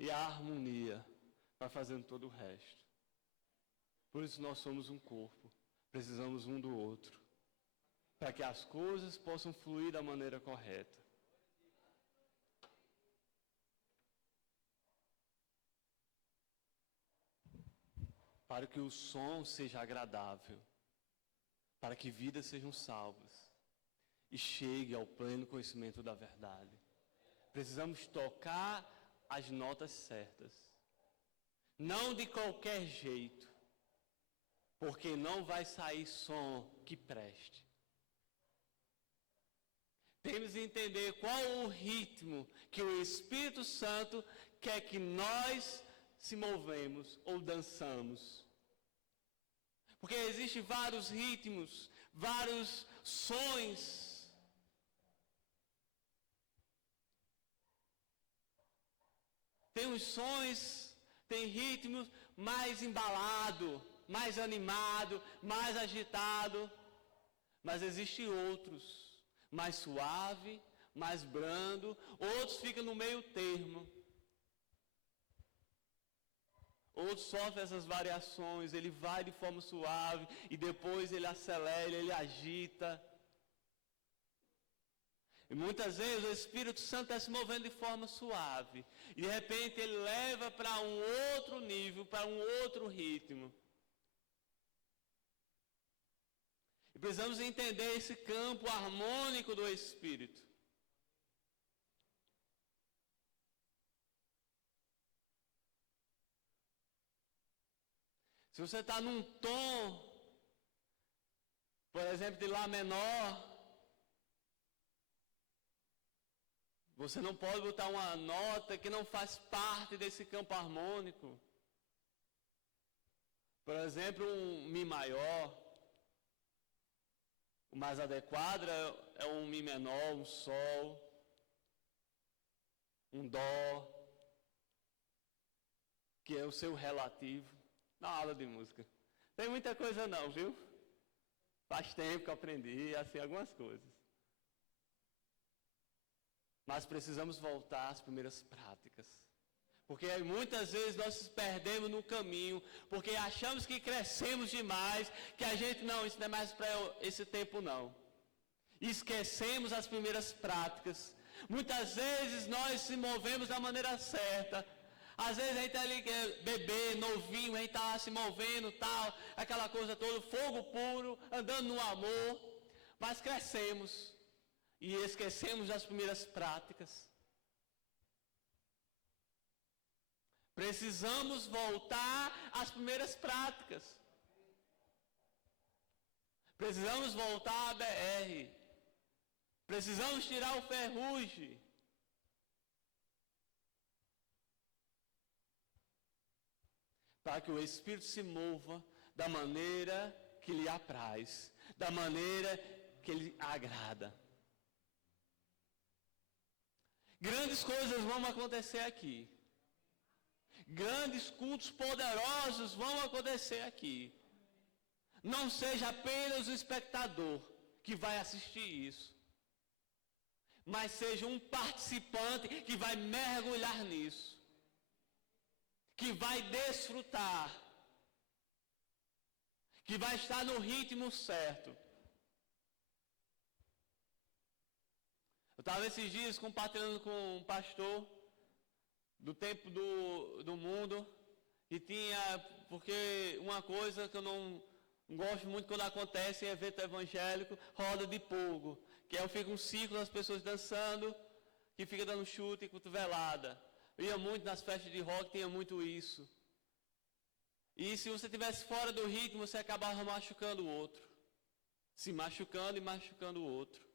E a harmonia vai fazendo todo o resto. Por isso nós somos um corpo. Precisamos um do outro. Para que as coisas possam fluir da maneira correta. Para que o som seja agradável. Para que vidas sejam salvas. E chegue ao pleno conhecimento da verdade. Precisamos tocar as notas certas. Não de qualquer jeito. Porque não vai sair som que preste. Temos que entender qual o ritmo que o Espírito Santo quer que nós se movemos ou dançamos. Porque existem vários ritmos, vários sons. Tem os sons, tem ritmos mais embalado, mais animado, mais agitado. Mas existem outros, mais suave, mais brando. Outros ficam no meio termo. Outros sofrem essas variações. Ele vai de forma suave e depois ele acelera, ele agita. E muitas vezes o Espírito Santo está se movendo de forma suave. E de repente ele leva para um outro nível, para um outro ritmo. E precisamos entender esse campo harmônico do Espírito. Se você está num tom, por exemplo, de Lá menor, você não pode botar uma nota que não faz parte desse campo harmônico. Por exemplo, um Mi maior. O mais adequado é um Mi menor, um Sol, um Dó, que é o seu relativo. Na aula de música. Tem muita coisa não, viu? Faz tempo que eu aprendi, assim, algumas coisas. Mas precisamos voltar às primeiras práticas. Porque muitas vezes nós nos perdemos no caminho, porque achamos que crescemos demais, que a gente, não, isso não é mais para esse tempo não. Esquecemos as primeiras práticas. Muitas vezes nós se movemos da maneira certa. Às vezes a gente está ali, bebê, novinho, a gente está se movendo, tal, aquela coisa toda, fogo puro, andando no amor, mas crescemos e esquecemos das primeiras práticas. Precisamos voltar às primeiras práticas. Precisamos voltar à BR. Precisamos tirar o ferrugem. Para que o Espírito se mova da maneira que lhe apraz, da maneira que lhe agrada. Grandes coisas vão acontecer aqui. Grandes cultos poderosos vão acontecer aqui. Não seja apenas o espectador que vai assistir isso, mas seja um participante que vai mergulhar nisso, que vai desfrutar, que vai estar no ritmo certo. Eu estava esses dias compartilhando com um pastor do tempo do mundo, e tinha, porque uma coisa que eu não gosto muito quando acontece em evento evangélico, roda de pogo, que é fica um ciclo das pessoas dançando, que fica dando chute e cotovelada. Eu ia muito nas festas de rock, tinha muito isso. E se você estivesse fora do ritmo, você acabava machucando o outro. Se machucando e machucando o outro.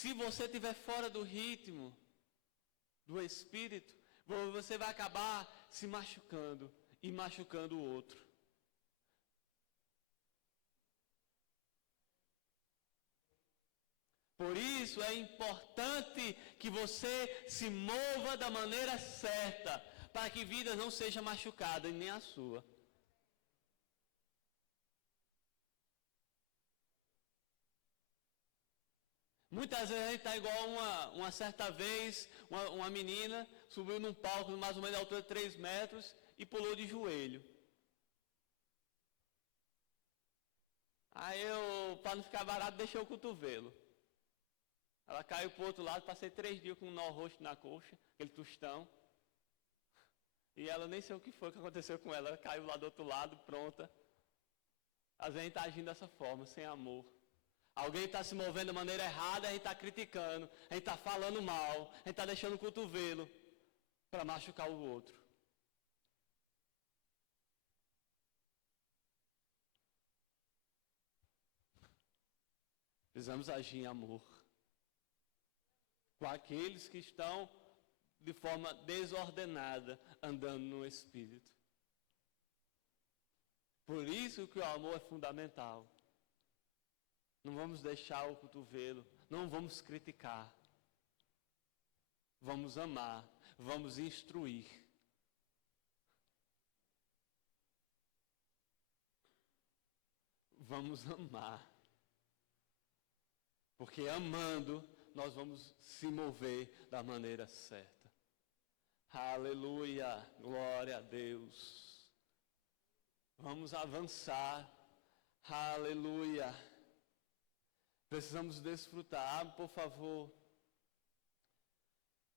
Se você estiver fora do ritmo, do Espírito, você vai acabar se machucando e machucando o outro. Por isso é importante que você se mova da maneira certa, para que vidas não sejam machucadas, nem a sua. Muitas vezes a gente está igual uma certa vez, uma menina subiu num palco mais ou menos de altura de 3 metros e pulou de joelho. Aí eu, para não ficar barato, deixei o cotovelo. Ela caiu para o outro lado, passei 3 dias com um nó roxo na coxa, aquele tostão. E ela nem sei o que foi que aconteceu com ela, ela caiu lá do outro lado, pronta. Às vezes a gente está agindo dessa forma, sem amor. Alguém está se movendo da maneira errada, a gente está criticando, a gente está falando mal, a gente está deixando o cotovelo para machucar o outro. Precisamos agir em amor com aqueles que estão de forma desordenada andando no Espírito. Por isso que o amor é fundamental. Não vamos deixar o cotovelo, não vamos criticar. Vamos amar, vamos instruir. Vamos amar. Porque amando, nós vamos se mover da maneira certa. Aleluia, glória a Deus. Vamos avançar. Aleluia. Precisamos desfrutar, por favor,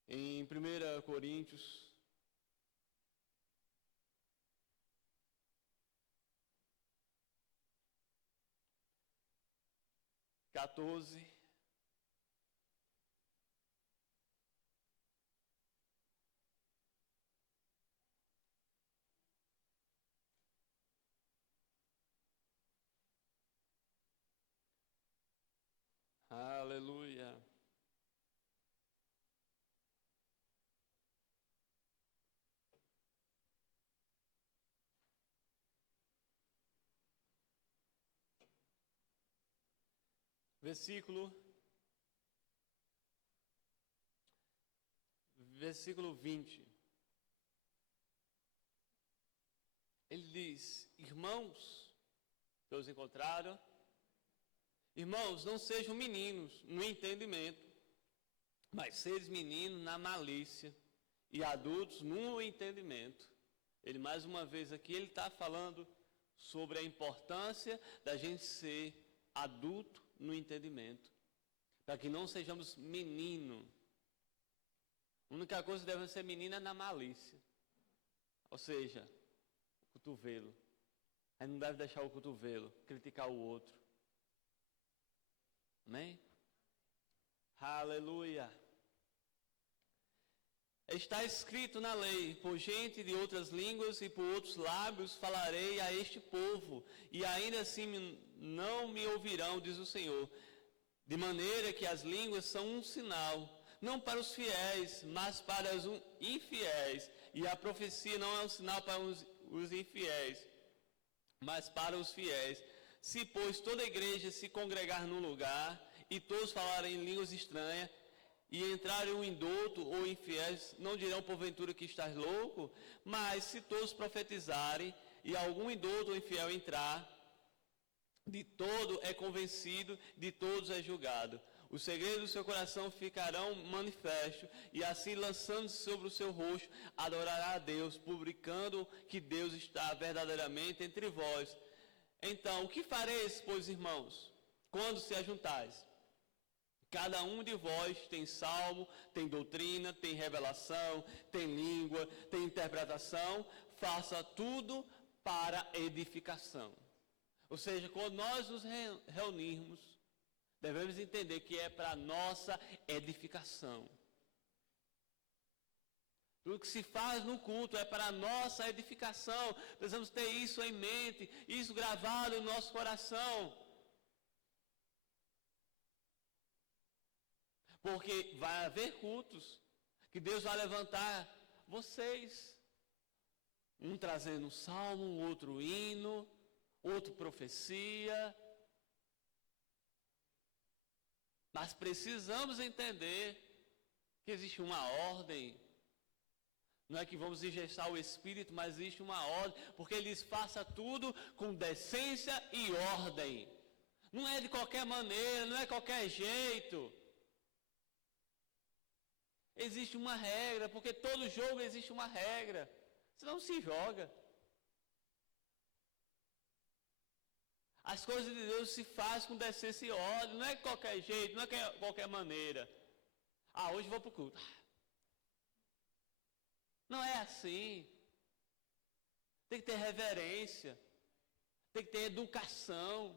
em 1 Coríntios, (14). Aleluia. Versículo 20. Ele diz: irmãos, todos encontraram? Irmãos, não sejam meninos no entendimento, mas sejam meninos na malícia e adultos no entendimento. Ele, mais uma vez aqui, ele está falando sobre a importância da gente ser adulto no entendimento, para que não sejamos menino. A única coisa que deve ser menina é na malícia, ou seja, o cotovelo. Aí não deve deixar o cotovelo, criticar o outro. Amém? Aleluia. Está escrito na lei: por gente de outras línguas e por outros lábios falarei a este povo, e ainda assim não me ouvirão, diz o Senhor. De maneira que as línguas são um sinal, não para os fiéis, mas para os infiéis. E a profecia não é um sinal para os infiéis, mas para os fiéis. Se, pois, toda a igreja se congregar num lugar, e todos falarem em línguas estranhas, e entrarem um indulto ou infiéis, não dirão porventura que estás louco? Mas se todos profetizarem, e algum indulto ou infiel entrar, de todo é convencido, de todos é julgado. Os segredos do seu coração ficarão manifestos, e assim, lançando-se sobre o seu rosto, adorará a Deus, publicando que Deus está verdadeiramente entre vós. Então, o que fareis, pois, irmãos, quando se ajuntais? Cada um de vós tem salmo, tem doutrina, tem revelação, tem língua, tem interpretação. Faça tudo para edificação. Ou seja, quando nós nos reunirmos, devemos entender que é para nossa edificação. Tudo que se faz no culto é para a nossa edificação. Precisamos ter isso em mente, isso gravado no nosso coração. Porque vai haver cultos que Deus vai levantar vocês. Um trazendo um salmo, um outro hino, outro profecia. Mas precisamos entender que existe uma ordem. Não é que vamos ingestar o Espírito, mas existe uma ordem, porque Ele diz: faça tudo com decência e ordem. Não é de qualquer maneira, não é qualquer jeito. Existe uma regra, porque todo jogo existe uma regra. Senão se joga. As coisas de Deus se fazem com decência e ordem, não é de qualquer jeito, não é de qualquer maneira. Hoje vou para o culto. Não é assim. Tem que ter reverência. Tem que ter educação.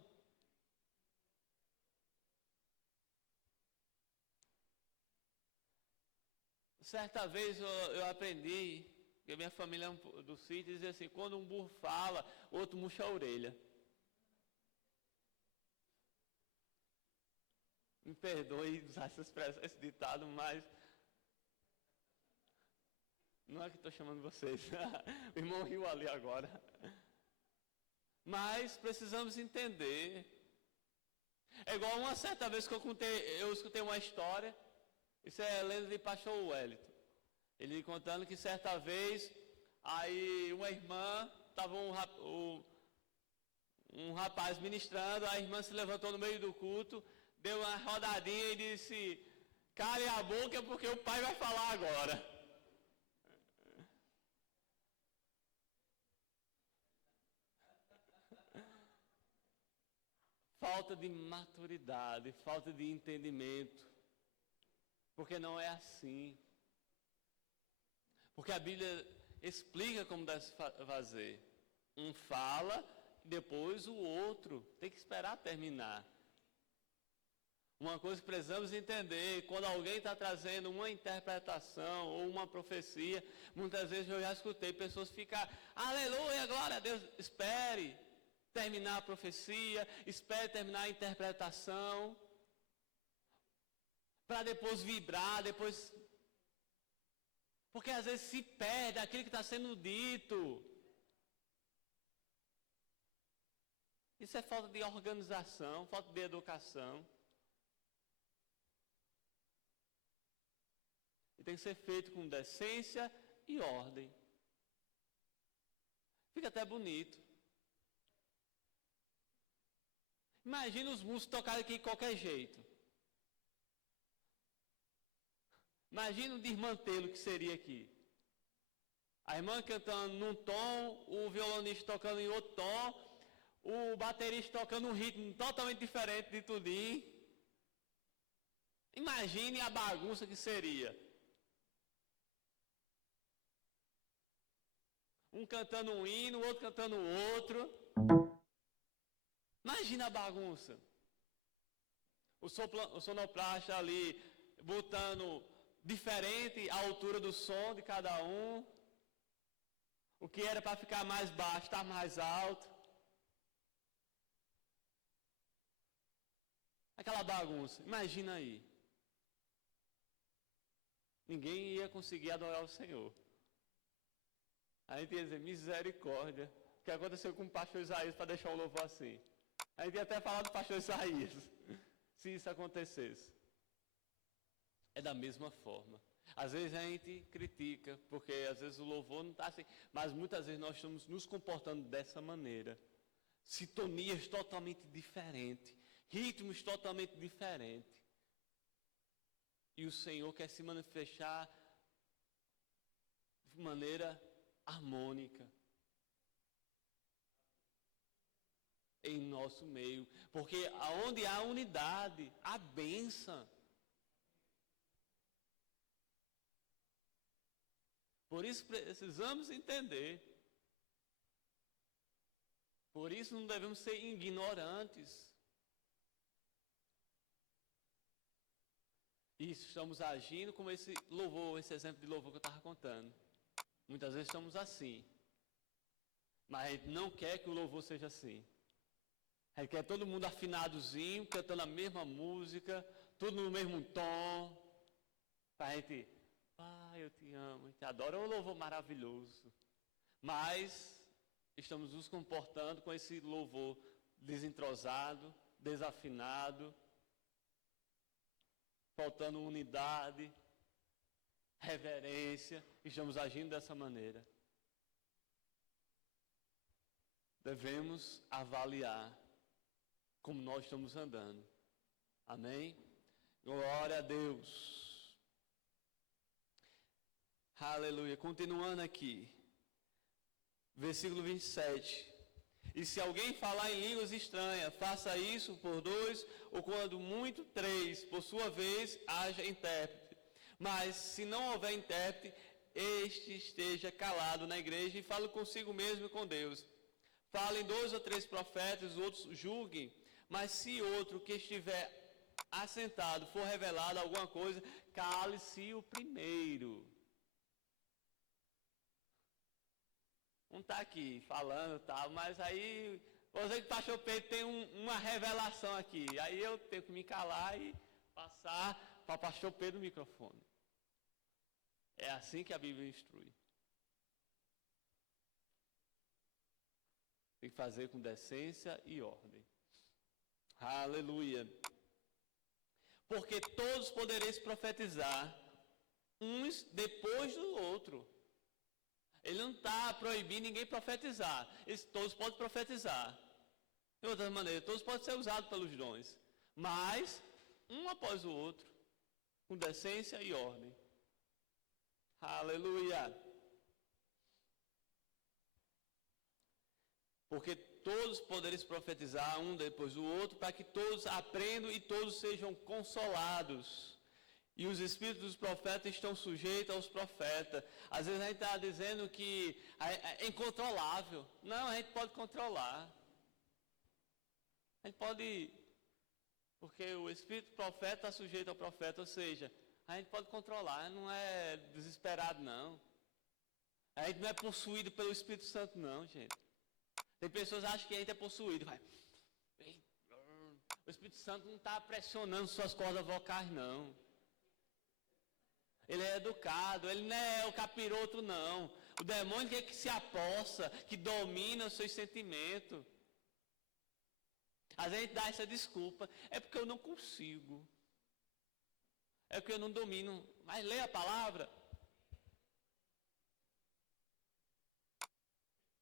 Certa vez eu aprendi, que a minha família do sítio dizia assim: quando um burro fala, outro murcha a orelha. Me perdoe usar esse ditado, mas não é que estou chamando vocês. O irmão riu ali agora. Mas precisamos entender. É igual uma certa vez que eu escutei uma história. Isso é lenda de pastor Wellington. Ele contando que certa vez, aí uma irmã, estava um rapaz ministrando, a irmã se levantou no meio do culto, deu uma rodadinha e disse: cale a boca porque o pai vai falar agora. Falta de maturidade, falta de entendimento. Porque não é assim. Porque a Bíblia explica como deve fazer. Um fala, depois o outro. Tem que esperar terminar. Uma coisa que precisamos entender: quando alguém está trazendo uma interpretação ou uma profecia, muitas vezes eu já escutei pessoas ficar: aleluia, glória a Deus. Espere terminar a profecia, espere terminar a interpretação, para depois vibrar, depois... Porque às vezes se perde aquilo que está sendo dito. Isso é falta de organização, falta de educação. E tem que ser feito com decência e ordem. Fica até bonito. Imagina os músicos tocarem aqui de qualquer jeito. Imagina o desmantelo que seria aqui. A irmã cantando num tom, o violonista tocando em outro tom, o baterista tocando um ritmo totalmente diferente de tudinho. Imagine a bagunça que seria. Um cantando um hino, o outro cantando o outro. Imagina a bagunça. O sonoplasta ali botando diferente a altura do som de cada um. O que era para ficar mais baixo está mais alto. Aquela bagunça. Imagina aí. Ninguém ia conseguir adorar o Senhor. A gente ia dizer, misericórdia. O que aconteceu com o pastor Isaías para deixar o louvor assim? A gente ia até falar do pastor Isaías, se isso acontecesse. É da mesma forma. Às vezes a gente critica, porque às vezes o louvor não está assim, mas muitas vezes nós estamos nos comportando dessa maneira. Sintonias totalmente diferentes, ritmos totalmente diferentes. E o Senhor quer se manifestar de maneira harmônica em nosso meio, porque aonde há unidade, há bênção. Por isso precisamos entender. Por isso não devemos ser ignorantes. E estamos agindo como esse louvor, esse exemplo de louvor que eu estava contando. Muitas vezes estamos assim. Mas a gente não quer que o louvor seja assim. A gente quer todo mundo afinadozinho, cantando a mesma música, tudo no mesmo tom. Para a gente, Pai, eu te amo, eu te adoro. É um louvor maravilhoso. Mas estamos nos comportando com esse louvor desentrosado, desafinado, faltando unidade, reverência. Estamos agindo dessa maneira. Devemos avaliar como nós estamos andando. Amém? Glória a Deus. Aleluia. Continuando aqui. Versículo 27. E se alguém falar em línguas estranhas, faça isso por 2, ou quando muito 3, por sua vez, haja intérprete. Mas se não houver intérprete, este esteja calado na igreja e fale consigo mesmo e com Deus. Falem 2 ou 3 profetas, os outros julguem. Mas se outro que estiver assentado for revelado alguma coisa, cale-se o primeiro. Um está aqui falando e tal, mas aí você que pastor Pedro tem uma revelação aqui. Aí eu tenho que me calar e passar para o pastor Pedro o microfone. É assim que a Bíblia instrui. Tem que fazer com decência e ordem. Aleluia. Porque todos podereis profetizar, uns depois do outro. Ele não está proibindo ninguém profetizar. Todos podem profetizar. De outra maneira, todos podem ser usados pelos dons. Mas, um após o outro, com decência e ordem. Aleluia. Porque todos podereis profetizar, um depois do outro, para que todos aprendam e todos sejam consolados. E os espíritos dos profetas estão sujeitos aos profetas. Às vezes a gente está dizendo que é incontrolável. Não, a gente pode controlar. A gente pode, porque o espírito do profeta está sujeito ao profeta, ou seja, a gente pode controlar, não é desesperado não. A gente não é possuído pelo Espírito Santo não, gente. Tem pessoas que acham que a gente é possuído. O Espírito Santo não está pressionando suas cordas vocais não. Ele é educado, ele não é o capiroto não. O demônio é que se apossa, que domina os seus sentimentos. Às vezes a gente dá essa desculpa, é porque eu não consigo. É porque eu não domino. Mas lê a palavra.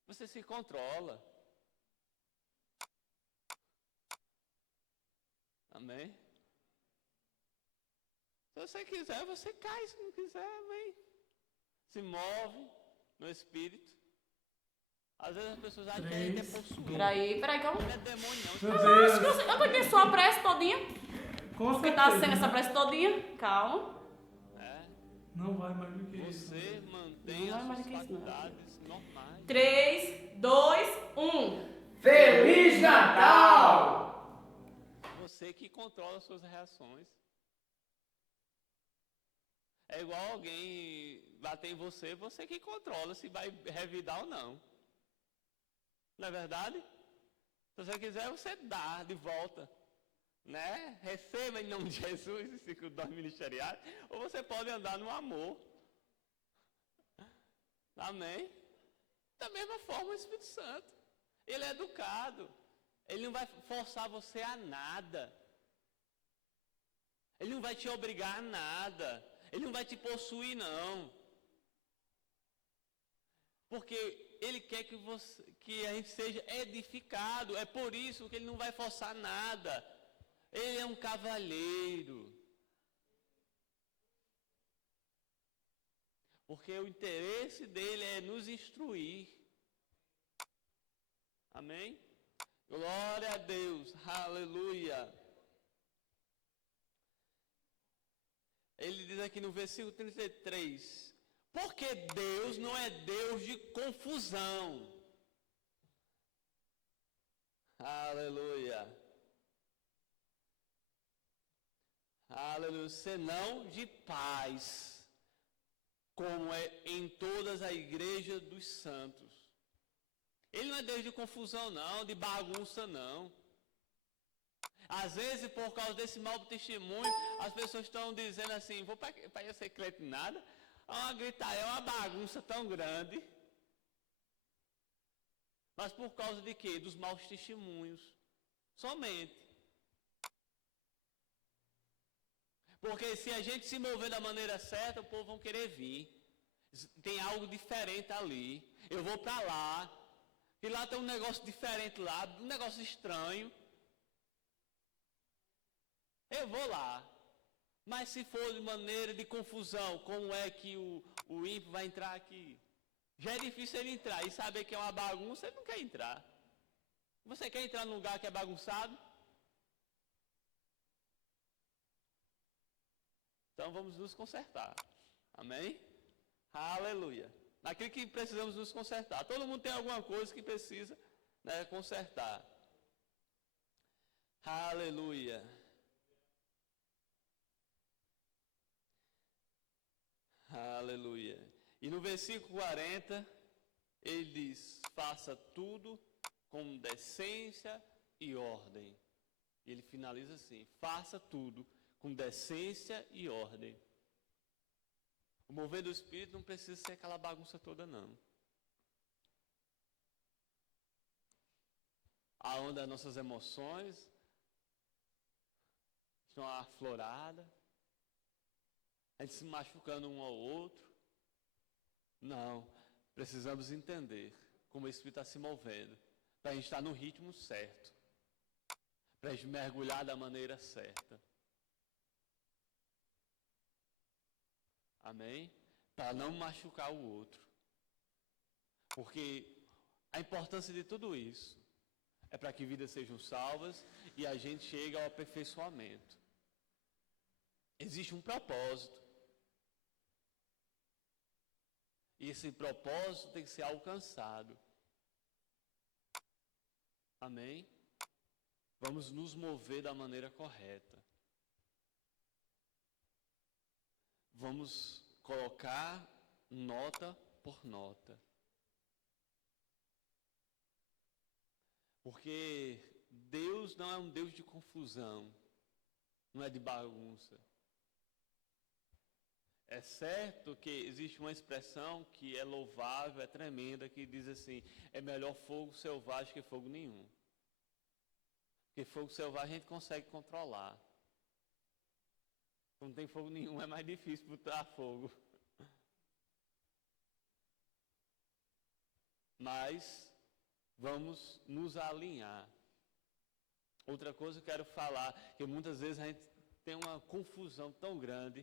Você se controla. Amém? Se você quiser, você cai. Se não quiser, vem. Se move no Espírito. Às vezes as pessoas acham que a gente é possuído. Peraí, que eu... Não é demônio, não. Meu Eu acho que Deus. eu conheço só a prece todinha. Com Porque tá sendo certeza. essa prece todinha. Calma. É. Não vai mais do que isso. Você mantém Não as vai mais suas do que isso, não. faculdades normais. 3, 2, 1. Feliz Natal! Você que controla as suas reações. É igual alguém bater em você, você que controla se vai revidar ou não. Não é verdade? Se você quiser, você dá de volta. Né? Receba em nome de Jesus esse dom ministerial. Ou você pode andar no amor. Amém? Da mesma forma o Espírito Santo. Ele é educado. Ele não vai forçar você a nada. Ele não vai te obrigar a nada. Ele não vai te possuir, não. Porque Ele quer que a gente seja edificado. É por isso que Ele não vai forçar nada. Ele é um cavalheiro. Porque o interesse dele é nos instruir. Amém? Glória a Deus. Aleluia. Ele diz aqui no versículo 33, porque Deus não é Deus de confusão. Aleluia. Aleluia. Senão de paz, como é em todas as igrejas dos santos. Ele não é Deus de confusão não, de bagunça não. Às vezes, por causa desse mau testemunho, as pessoas estão dizendo assim, vou para eu ser crente nada, é uma gritaria, é uma bagunça tão grande. Mas por causa de quê? Dos maus testemunhos. Somente. Porque se a gente se mover da maneira certa, o povo vão querer vir. Tem algo diferente ali. Eu vou para lá. E lá tem um negócio diferente lá, um negócio estranho. Eu vou lá. Mas se for de maneira de confusão, como é que o ímpio vai entrar aqui? Já é difícil ele entrar e saber que é uma bagunça, ele não quer entrar. Você quer entrar num lugar que é bagunçado? Então vamos nos consertar. Amém? Aleluia. Naquilo que precisamos nos consertar. Todo mundo tem alguma coisa que precisa, né, consertar. Aleluia. Aleluia. E no versículo 40, ele diz, faça tudo com decência e ordem. E ele finaliza assim, faça tudo com decência e ordem. O mover do Espírito não precisa ser aquela bagunça toda, não. Aonde as nossas emoções estão afloradas, a gente se machucando um ao outro. Não, precisamos entender como o Espírito está se movendo, para a gente estar no ritmo certo, para a gente mergulhar da maneira certa. Amém? Para não machucar o outro. Porque a importância de tudo isso é para que vidas sejam salvas e a gente chegue ao aperfeiçoamento. Existe um propósito. E esse propósito tem que ser alcançado. Amém? Vamos nos mover da maneira correta. Vamos colocar nota por nota. Porque Deus não é um Deus de confusão, não é de bagunça. É certo que existe uma expressão que é louvável, é tremenda, que diz assim, é melhor fogo selvagem que fogo nenhum. Porque fogo selvagem a gente consegue controlar. Quando não tem fogo nenhum, é mais difícil botar fogo. Mas vamos nos alinhar. Outra coisa que eu quero falar, que muitas vezes a gente tem uma confusão tão grande,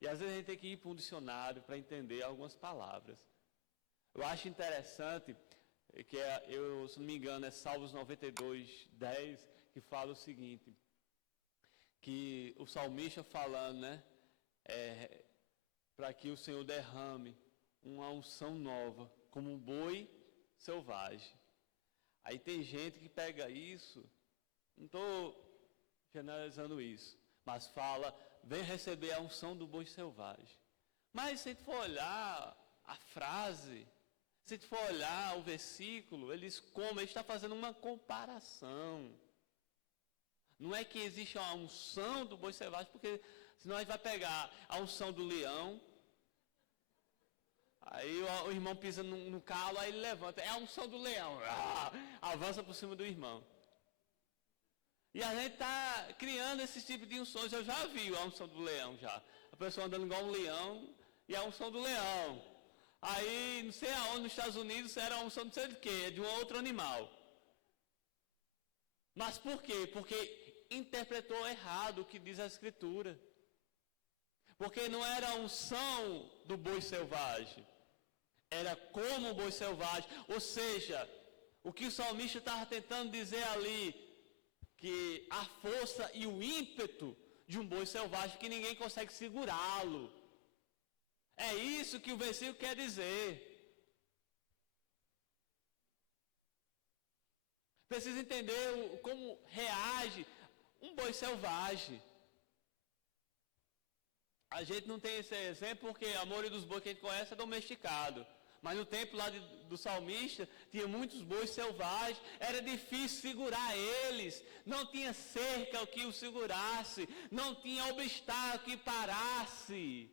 e às vezes a gente tem que ir para um dicionário para entender algumas palavras. Eu acho interessante que, se não me engano, é Salmos 92:10, que fala o seguinte, que o salmista falando, né, para que o Senhor derrame uma unção nova, como um boi selvagem. Aí tem gente que pega isso, não estou generalizando isso, mas fala, vem receber a unção do boi selvagem. Mas se a gente for olhar a frase, se a gente for olhar o versículo, ele está fazendo uma comparação. Não é que existe a unção do boi selvagem, porque senão a gente vai pegar a unção do leão, aí o irmão pisa no calo, aí ele levanta, é a unção do leão, avança por cima do irmão. E a gente está criando esse tipo de unções, eu já vi a unção do leão já. A pessoa andando igual um leão, e a unção do leão. Aí, não sei aonde, nos Estados Unidos, era a unção não sei de quê, de um outro animal. Mas por quê? Porque interpretou errado o que diz a Escritura. Porque não era a unção do boi selvagem. Era como o boi selvagem. Ou seja, o que o salmista estava tentando dizer ali, que a força e o ímpeto de um boi selvagem, que ninguém consegue segurá-lo. É isso que o versículo quer dizer. Precisa entender como reage um boi selvagem. A gente não tem esse exemplo porque a maioria dos bois que a gente conhece é domesticado. Mas no tempo lá do salmista, tinha muitos bois selvagens, era difícil segurar eles, não tinha cerca que o segurasse, não tinha obstáculo que parasse.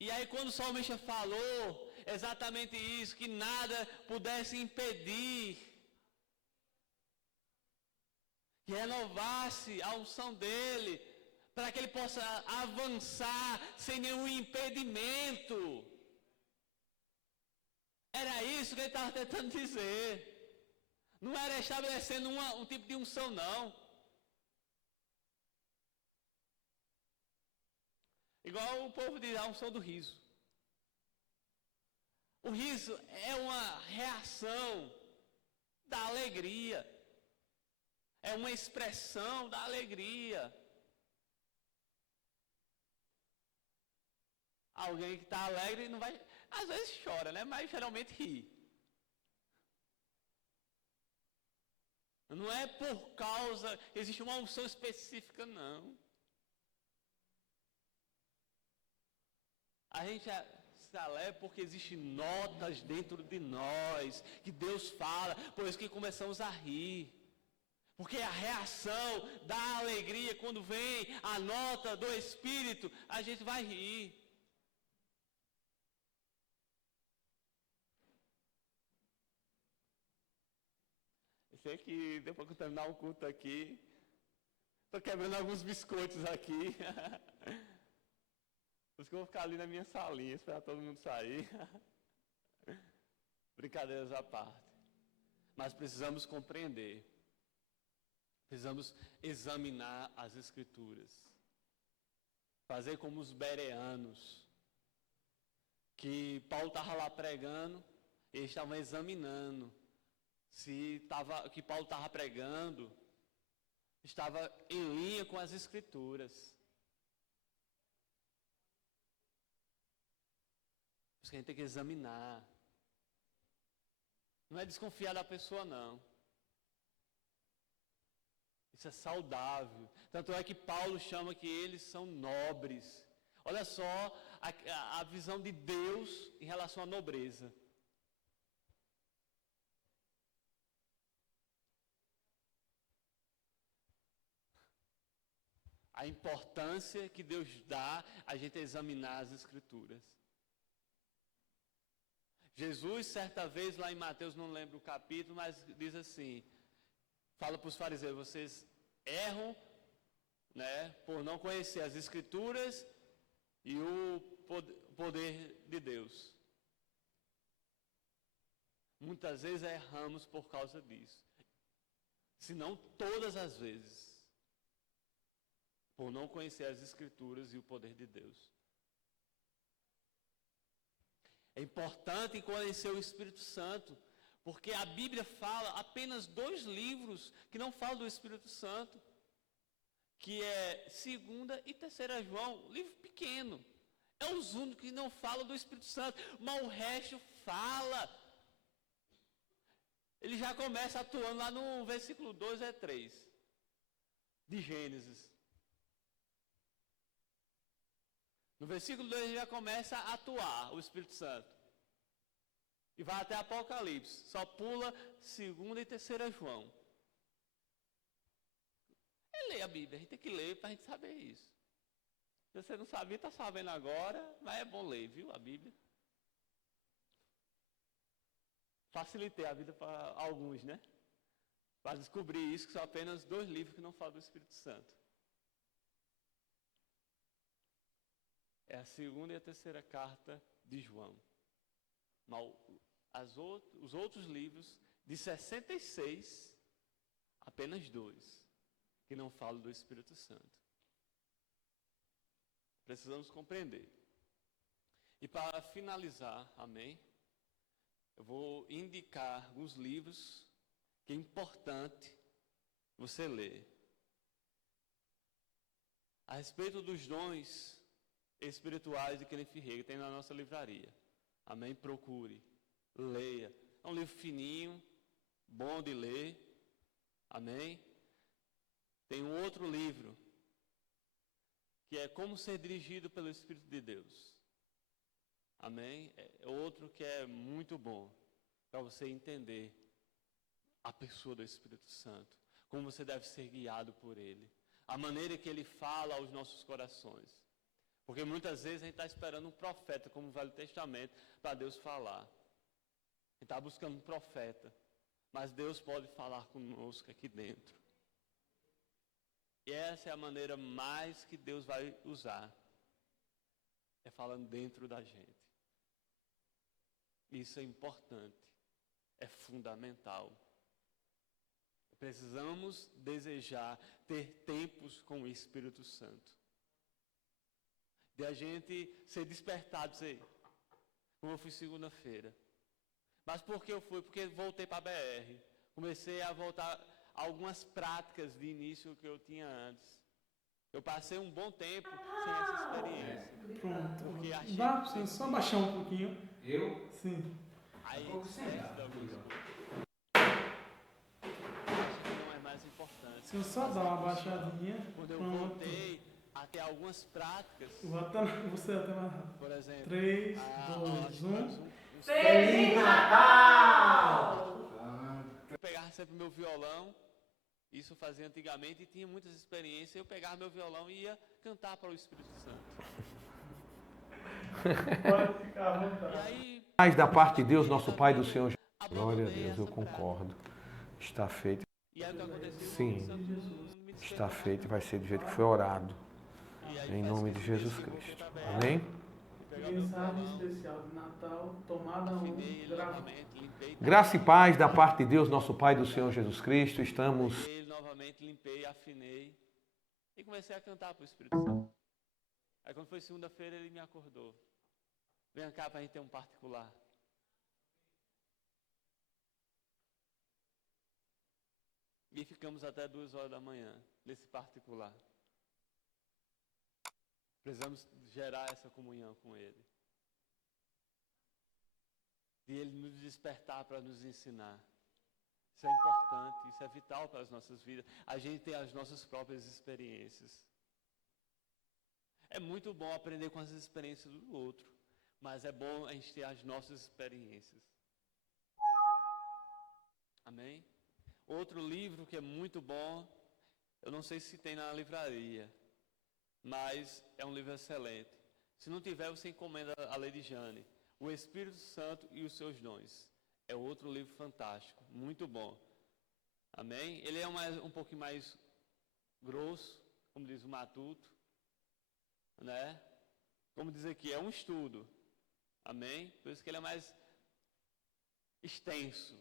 E aí quando o salmista falou exatamente isso, que nada pudesse impedir, que renovasse a unção dele, para que ele possa avançar sem nenhum impedimento. Era isso que ele estava tentando dizer. Não era estabelecendo um tipo de unção, não. Igual o povo diz, a unção do riso. O riso é uma reação da alegria. É uma expressão da alegria. Alguém que está alegre não vai, às vezes chora, né? Mas geralmente ri. Não é por causa que existe uma unção específica, não. A gente se alegra porque existem notas dentro de nós, que Deus fala, por isso que começamos a rir. Porque a reação da alegria, quando vem a nota do Espírito, a gente vai rir. Eu sei que depois que eu terminar o culto aqui, estou quebrando alguns biscoitos aqui. Por isso que eu vou ficar ali na minha salinha, esperar todo mundo sair. Brincadeiras à parte. Mas precisamos compreender. Precisamos examinar as Escrituras. Fazer como os bereanos. Que Paulo estava lá pregando, e eles estavam examinando se o que Paulo estava pregando estava em linha com as Escrituras. Por isso que a gente tem que examinar. Não é desconfiar da pessoa, não. Isso é saudável. Tanto é que Paulo chama que eles são nobres. Olha só a visão de Deus em relação à nobreza. A importância que Deus dá a gente examinar as Escrituras. Jesus, certa vez, lá em Mateus, não lembro o capítulo, mas diz assim, fala para os fariseus, vocês erram, né, por não conhecer as Escrituras e o poder de Deus. Muitas vezes erramos por causa disso. Se não todas as vezes. Por não conhecer as Escrituras e o poder de Deus. É importante conhecer o Espírito Santo, porque a Bíblia fala apenas 2 livros que não falam do Espírito Santo, que é 2ª e 3ª João, livro pequeno. É os únicos que não falam do Espírito Santo, mas o resto fala. Ele já começa atuando lá no versículo 2 a 3 de Gênesis. No versículo 2 ele já começa a atuar o Espírito Santo. E vai até Apocalipse. Só pula 2ª e 3ª João. É ler a Bíblia, a gente tem que ler para a gente saber isso. Se você não sabia, está sabendo agora, mas é bom ler, viu, a Bíblia. Facilitei a vida para alguns, né? Para descobrir isso, que são apenas 2 livros que não falam do Espírito Santo. É a 2ª e a 3ª carta de João. Mas os outros livros, de 66, apenas 2, que não falam do Espírito Santo. Precisamos compreender. E para finalizar, amém? Eu vou indicar alguns livros que é importante você ler. A respeito dos dons espirituais de Kenneth Hagin, tem na nossa livraria. Amém? Procure, leia. É um livro fininho, bom de ler. Amém? Tem um outro livro, que é Como Ser Dirigido pelo Espírito de Deus. Amém? É outro que é muito bom, para você entender a pessoa do Espírito Santo, como você deve ser guiado por Ele, a maneira que Ele fala aos nossos corações. Porque muitas vezes a gente está esperando um profeta, como o Velho Testamento, para Deus falar. A gente está buscando um profeta, mas Deus pode falar conosco aqui dentro. E essa é a maneira mais que Deus vai usar, é falando dentro da gente. Isso é importante, é fundamental. Precisamos desejar ter tempos com o Espírito Santo. De a gente ser despertado, dizer, como eu fui segunda-feira. Mas por que eu fui? Porque voltei para a BR. Comecei a voltar a algumas práticas de início que eu tinha antes. Eu passei um bom tempo sem essa experiência. Pronto. Porque achei Dá para você só baixar um pouquinho? Eu? Sim. Aí pouco sem esquece ar. da algumas coisas. Acho que não é mais importante. Se eu só dar uma baixadinha, Quando eu pronto. voltei a ter algumas práticas, Você até mais rápido. por exemplo, 3, acho 2, que 1. Feliz Natal! eu pegava sempre meu violão, isso eu fazia antigamente e tinha muitas experiências. Eu pegava meu violão e ia cantar para o Espírito Santo. Pode ficar à E vontade. aí, Paz da parte de Deus, nosso Pai do Senhor. abandonei Glória a Deus, eu essa prática. concordo. Está feito, E aí o que aconteceu? Sim. O Espírito Santo me despertou está mais. feito e vai ser do jeito que foi orado. E aí Em faz nome de esse mês Jesus que eu Cristo. voltei pra BR, Amém? pegar meu Mensagem violão, especial de Natal, tomada 1, afinei ele grava. novamente, limpei. Graça e paz da parte de Deus, nosso Pai do Senhor Jesus Cristo. Estamos Peguei ele novamente, limpei, afinei e comecei a cantar para o Espírito Santo. Aí quando foi segunda-feira ele me acordou. Vem cá para a gente ter um particular. E ficamos até 2 horas da manhã nesse particular. Precisamos gerar essa comunhão com Ele. E Ele nos despertar para nos ensinar. Isso é importante, isso é vital para as nossas vidas. A gente tem as nossas próprias experiências. É muito bom aprender com as experiências do outro, mas é bom a gente ter as nossas experiências. Amém? Outro livro que é muito bom, eu não sei se tem na livraria, mas é um livro excelente. Se não tiver, você encomenda a Lady Jane. O Espírito Santo e os seus dons. É outro livro fantástico, muito bom. Amém? Ele é um pouquinho mais grosso, como diz o Matuto, né? Como diz aqui, é um estudo. Amém? Por isso que ele é mais extenso.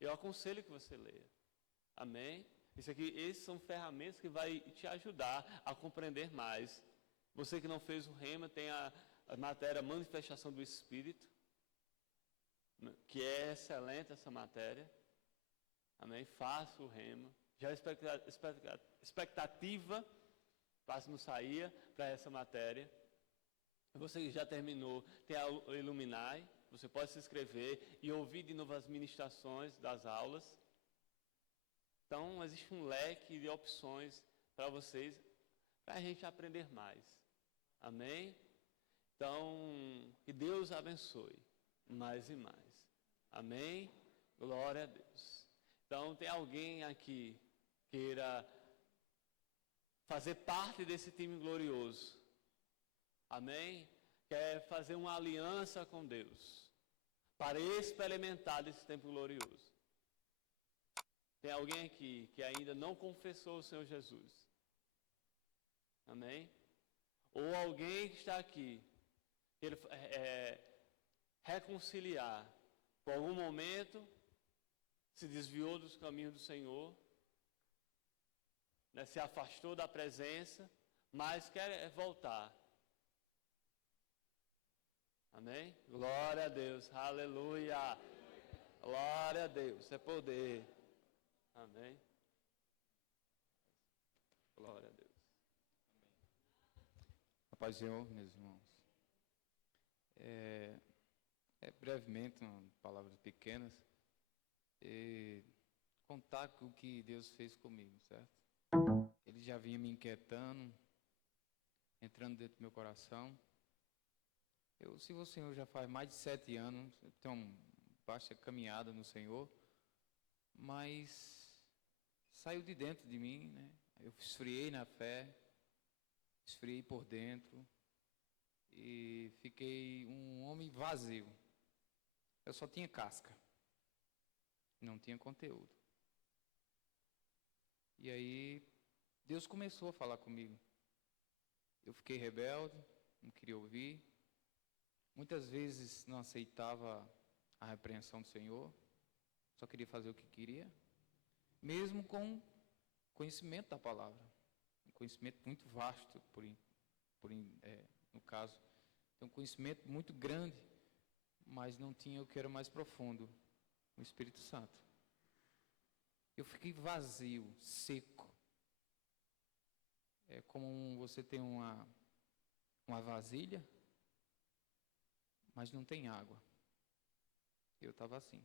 Eu aconselho que você leia. Amém? Esses são ferramentas que vai te ajudar a compreender mais. Você que não fez o rema, tem a matéria Manifestação do Espírito, que é excelente essa matéria. Amém? Faça o rema. Já expectativa, faça-nos sair para essa matéria. Você que já terminou, tem a Iluminai. Você pode se inscrever e ouvir de novo as ministrações das aulas. Então, existe um leque de opções para vocês, para a gente aprender mais. Amém? Então, que Deus abençoe mais e mais. Amém? Glória a Deus. Então, tem alguém aqui que queira fazer parte desse time glorioso? Amém? Quer fazer uma aliança com Deus para experimentar desse tempo glorioso? Tem alguém aqui que ainda não confessou o Senhor Jesus? Amém? Ou alguém que está aqui, que ele reconciliar, por algum momento, se desviou dos caminhos do Senhor, né, se afastou da presença, mas quer voltar. Amém? Glória a Deus, aleluia. Glória a Deus, é poder. Amém? Glória a Deus. A paz do Senhor, meus irmãos. Brevemente, palavras pequenas, contar o que Deus fez comigo, certo? Ele já vinha me inquietando, entrando dentro do meu coração. Eu sirvo o Senhor já faz mais de 7 anos, tenho uma baixa caminhada no Senhor, mas saiu de dentro de mim, né? Eu esfriei na fé, esfriei por dentro e fiquei um homem vazio. Eu só tinha casca, não tinha conteúdo. E aí Deus começou a falar comigo. Eu fiquei rebelde, não queria ouvir. Muitas vezes não aceitava a repreensão do Senhor, só queria fazer o que queria, mesmo com conhecimento da palavra, um conhecimento muito vasto, no caso, tem um conhecimento muito grande, mas não tinha o que era mais profundo, o Espírito Santo. Eu fiquei vazio, seco. É como você tem uma vasilha, mas não tem água. Eu estava assim.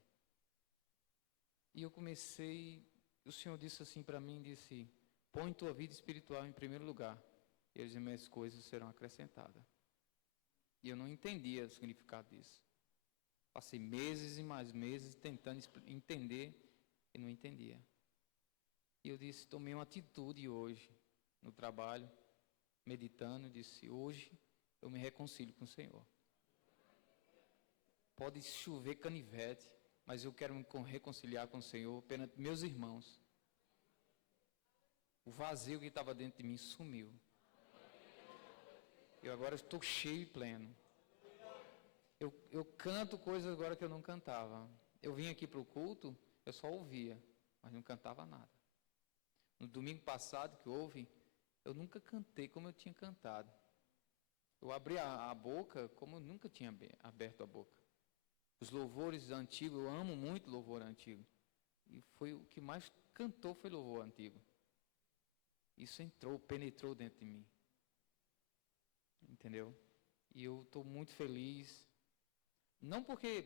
E eu comecei, o Senhor disse assim para mim, disse, põe tua vida espiritual em primeiro lugar, e as demais coisas serão acrescentadas. E eu não entendia o significado disso. Passei meses e mais meses tentando entender, e não entendia. E eu disse, tomei uma atitude hoje, no trabalho, meditando, disse, hoje eu me reconcilio com o Senhor. Pode chover canivete, mas eu quero me reconciliar com o Senhor perante meus irmãos. O vazio que estava dentro de mim sumiu. Eu agora estou cheio e pleno. Eu canto coisas agora que eu não cantava. Eu vim aqui para o culto, eu só ouvia, mas não cantava nada. No domingo passado que houve, eu nunca cantei como eu tinha cantado. Eu abri a boca como eu nunca tinha aberto a boca. Os louvores antigos, eu amo muito louvor antigo. E foi o que mais cantou foi louvor antigo. Isso penetrou dentro de mim. Entendeu? E eu estou muito feliz. Não porque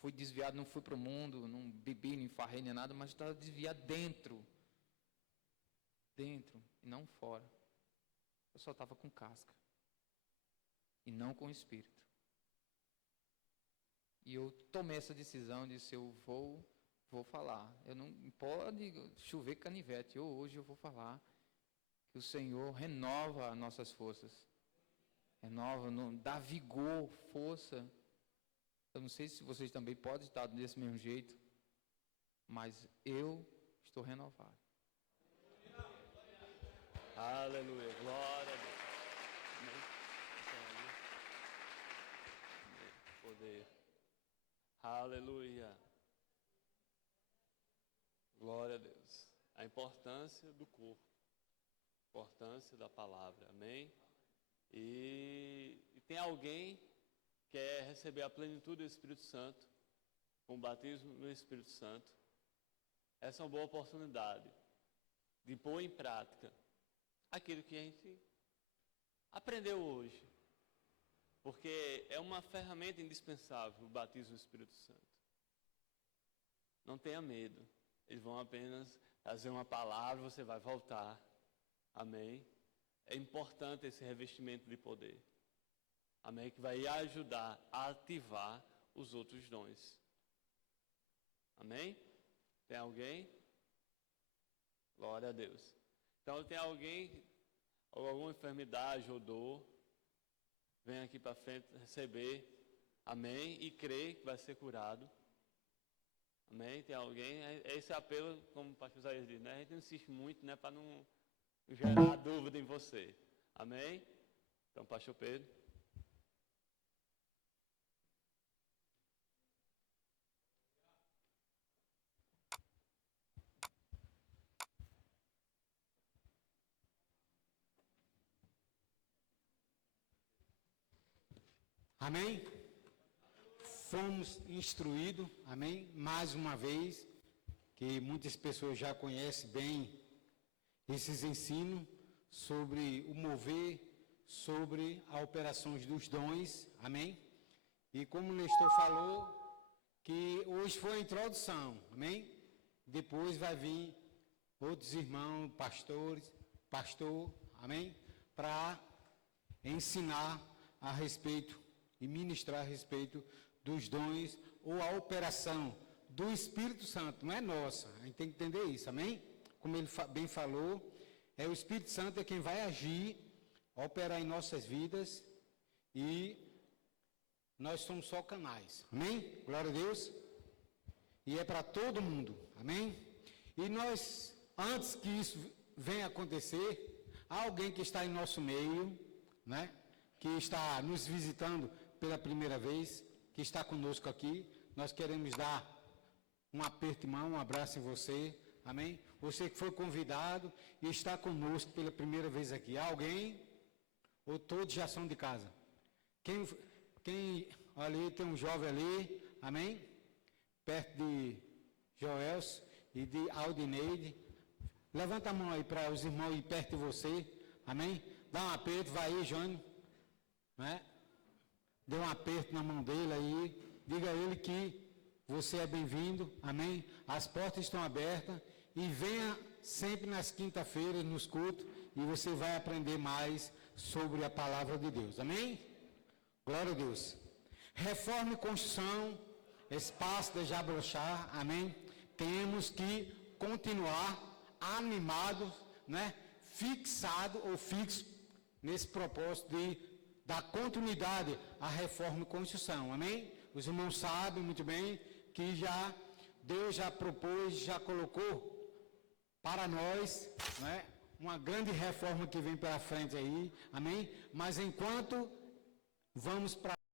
fui desviado, não fui para o mundo, não bebi, nem farrei, nem nada, mas estava desviado dentro. Dentro e não fora. Eu só estava com casca. E não com espírito. E eu tomei essa decisão, disse, eu vou falar. Eu não pode chover canivete. Hoje eu vou falar que o Senhor renova nossas forças. Renova, dá vigor, força. Eu não sei se vocês também podem estar desse mesmo jeito, mas eu estou renovado. Aleluia, glória a Deus. Poder. Aleluia. Glória a Deus. A importância do corpo. A importância da palavra. Amém? E tem alguém que quer receber a plenitude do Espírito Santo, com o batismo no Espírito Santo. Essa é uma boa oportunidade de pôr em prática aquilo que a gente aprendeu hoje. Porque é uma ferramenta indispensável o batismo no Espírito Santo. Não tenha medo. Eles vão apenas trazer uma palavra, você vai voltar. Amém? É importante esse revestimento de poder. Amém? Que vai ajudar a ativar os outros dons. Amém? Tem alguém? Glória a Deus. Então tem alguém, ou alguma enfermidade ou dor, vem aqui para frente receber, amém, e crer que vai ser curado. Amém? Tem alguém? Esse apelo, como o pastor Isaías diz, né? A gente não insiste muito, né? Para não gerar dúvida em você. Amém? Então, pastor Pedro. Amém? Fomos instruídos, amém? Mais uma vez, que muitas pessoas já conhecem bem esses ensinos sobre o mover, sobre as operações dos dons, amém? E como o Nestor falou, que hoje foi a introdução, amém? Depois vai vir outros irmãos, pastor, amém? Para ensinar a respeito e ministrar a respeito dos dons ou a operação do Espírito Santo, não é nossa, a gente tem que entender isso, amém? Como ele bem falou, é o Espírito Santo é quem vai agir, operar em nossas vidas e nós somos só canais, amém? Glória a Deus. E é para todo mundo, amém? E nós, antes que isso venha acontecer, há alguém que está em nosso meio, né? Que está nos visitando pela primeira vez, que está conosco aqui. Nós queremos dar um aperto de mão, um abraço em você, amém? Você que foi convidado e está conosco pela primeira vez aqui. Há alguém? Ou todos já são de casa? Quem ali, tem um jovem ali, amém? Perto de Joelso e de Aldineide. Levanta a mão aí para os irmãos ir perto de você, amém? Dá um aperto, vai aí, Jânio, né? Dê um aperto na mão dele aí, diga a ele que você é bem-vindo, amém? As portas estão abertas e venha sempre nas quinta-feiras nos cultos e você vai aprender mais sobre a palavra de Deus, amém? Glória a Deus. Reforma e construção, espaço de Jabrochá, amém? Temos que continuar animados, né? Fixado ou fixo nesse propósito de dar continuidade à reforma e construção, amém? Os irmãos sabem muito bem que Deus já propôs, já colocou para nós, né, uma grande reforma que vem pela frente aí, amém? Mas enquanto vamos para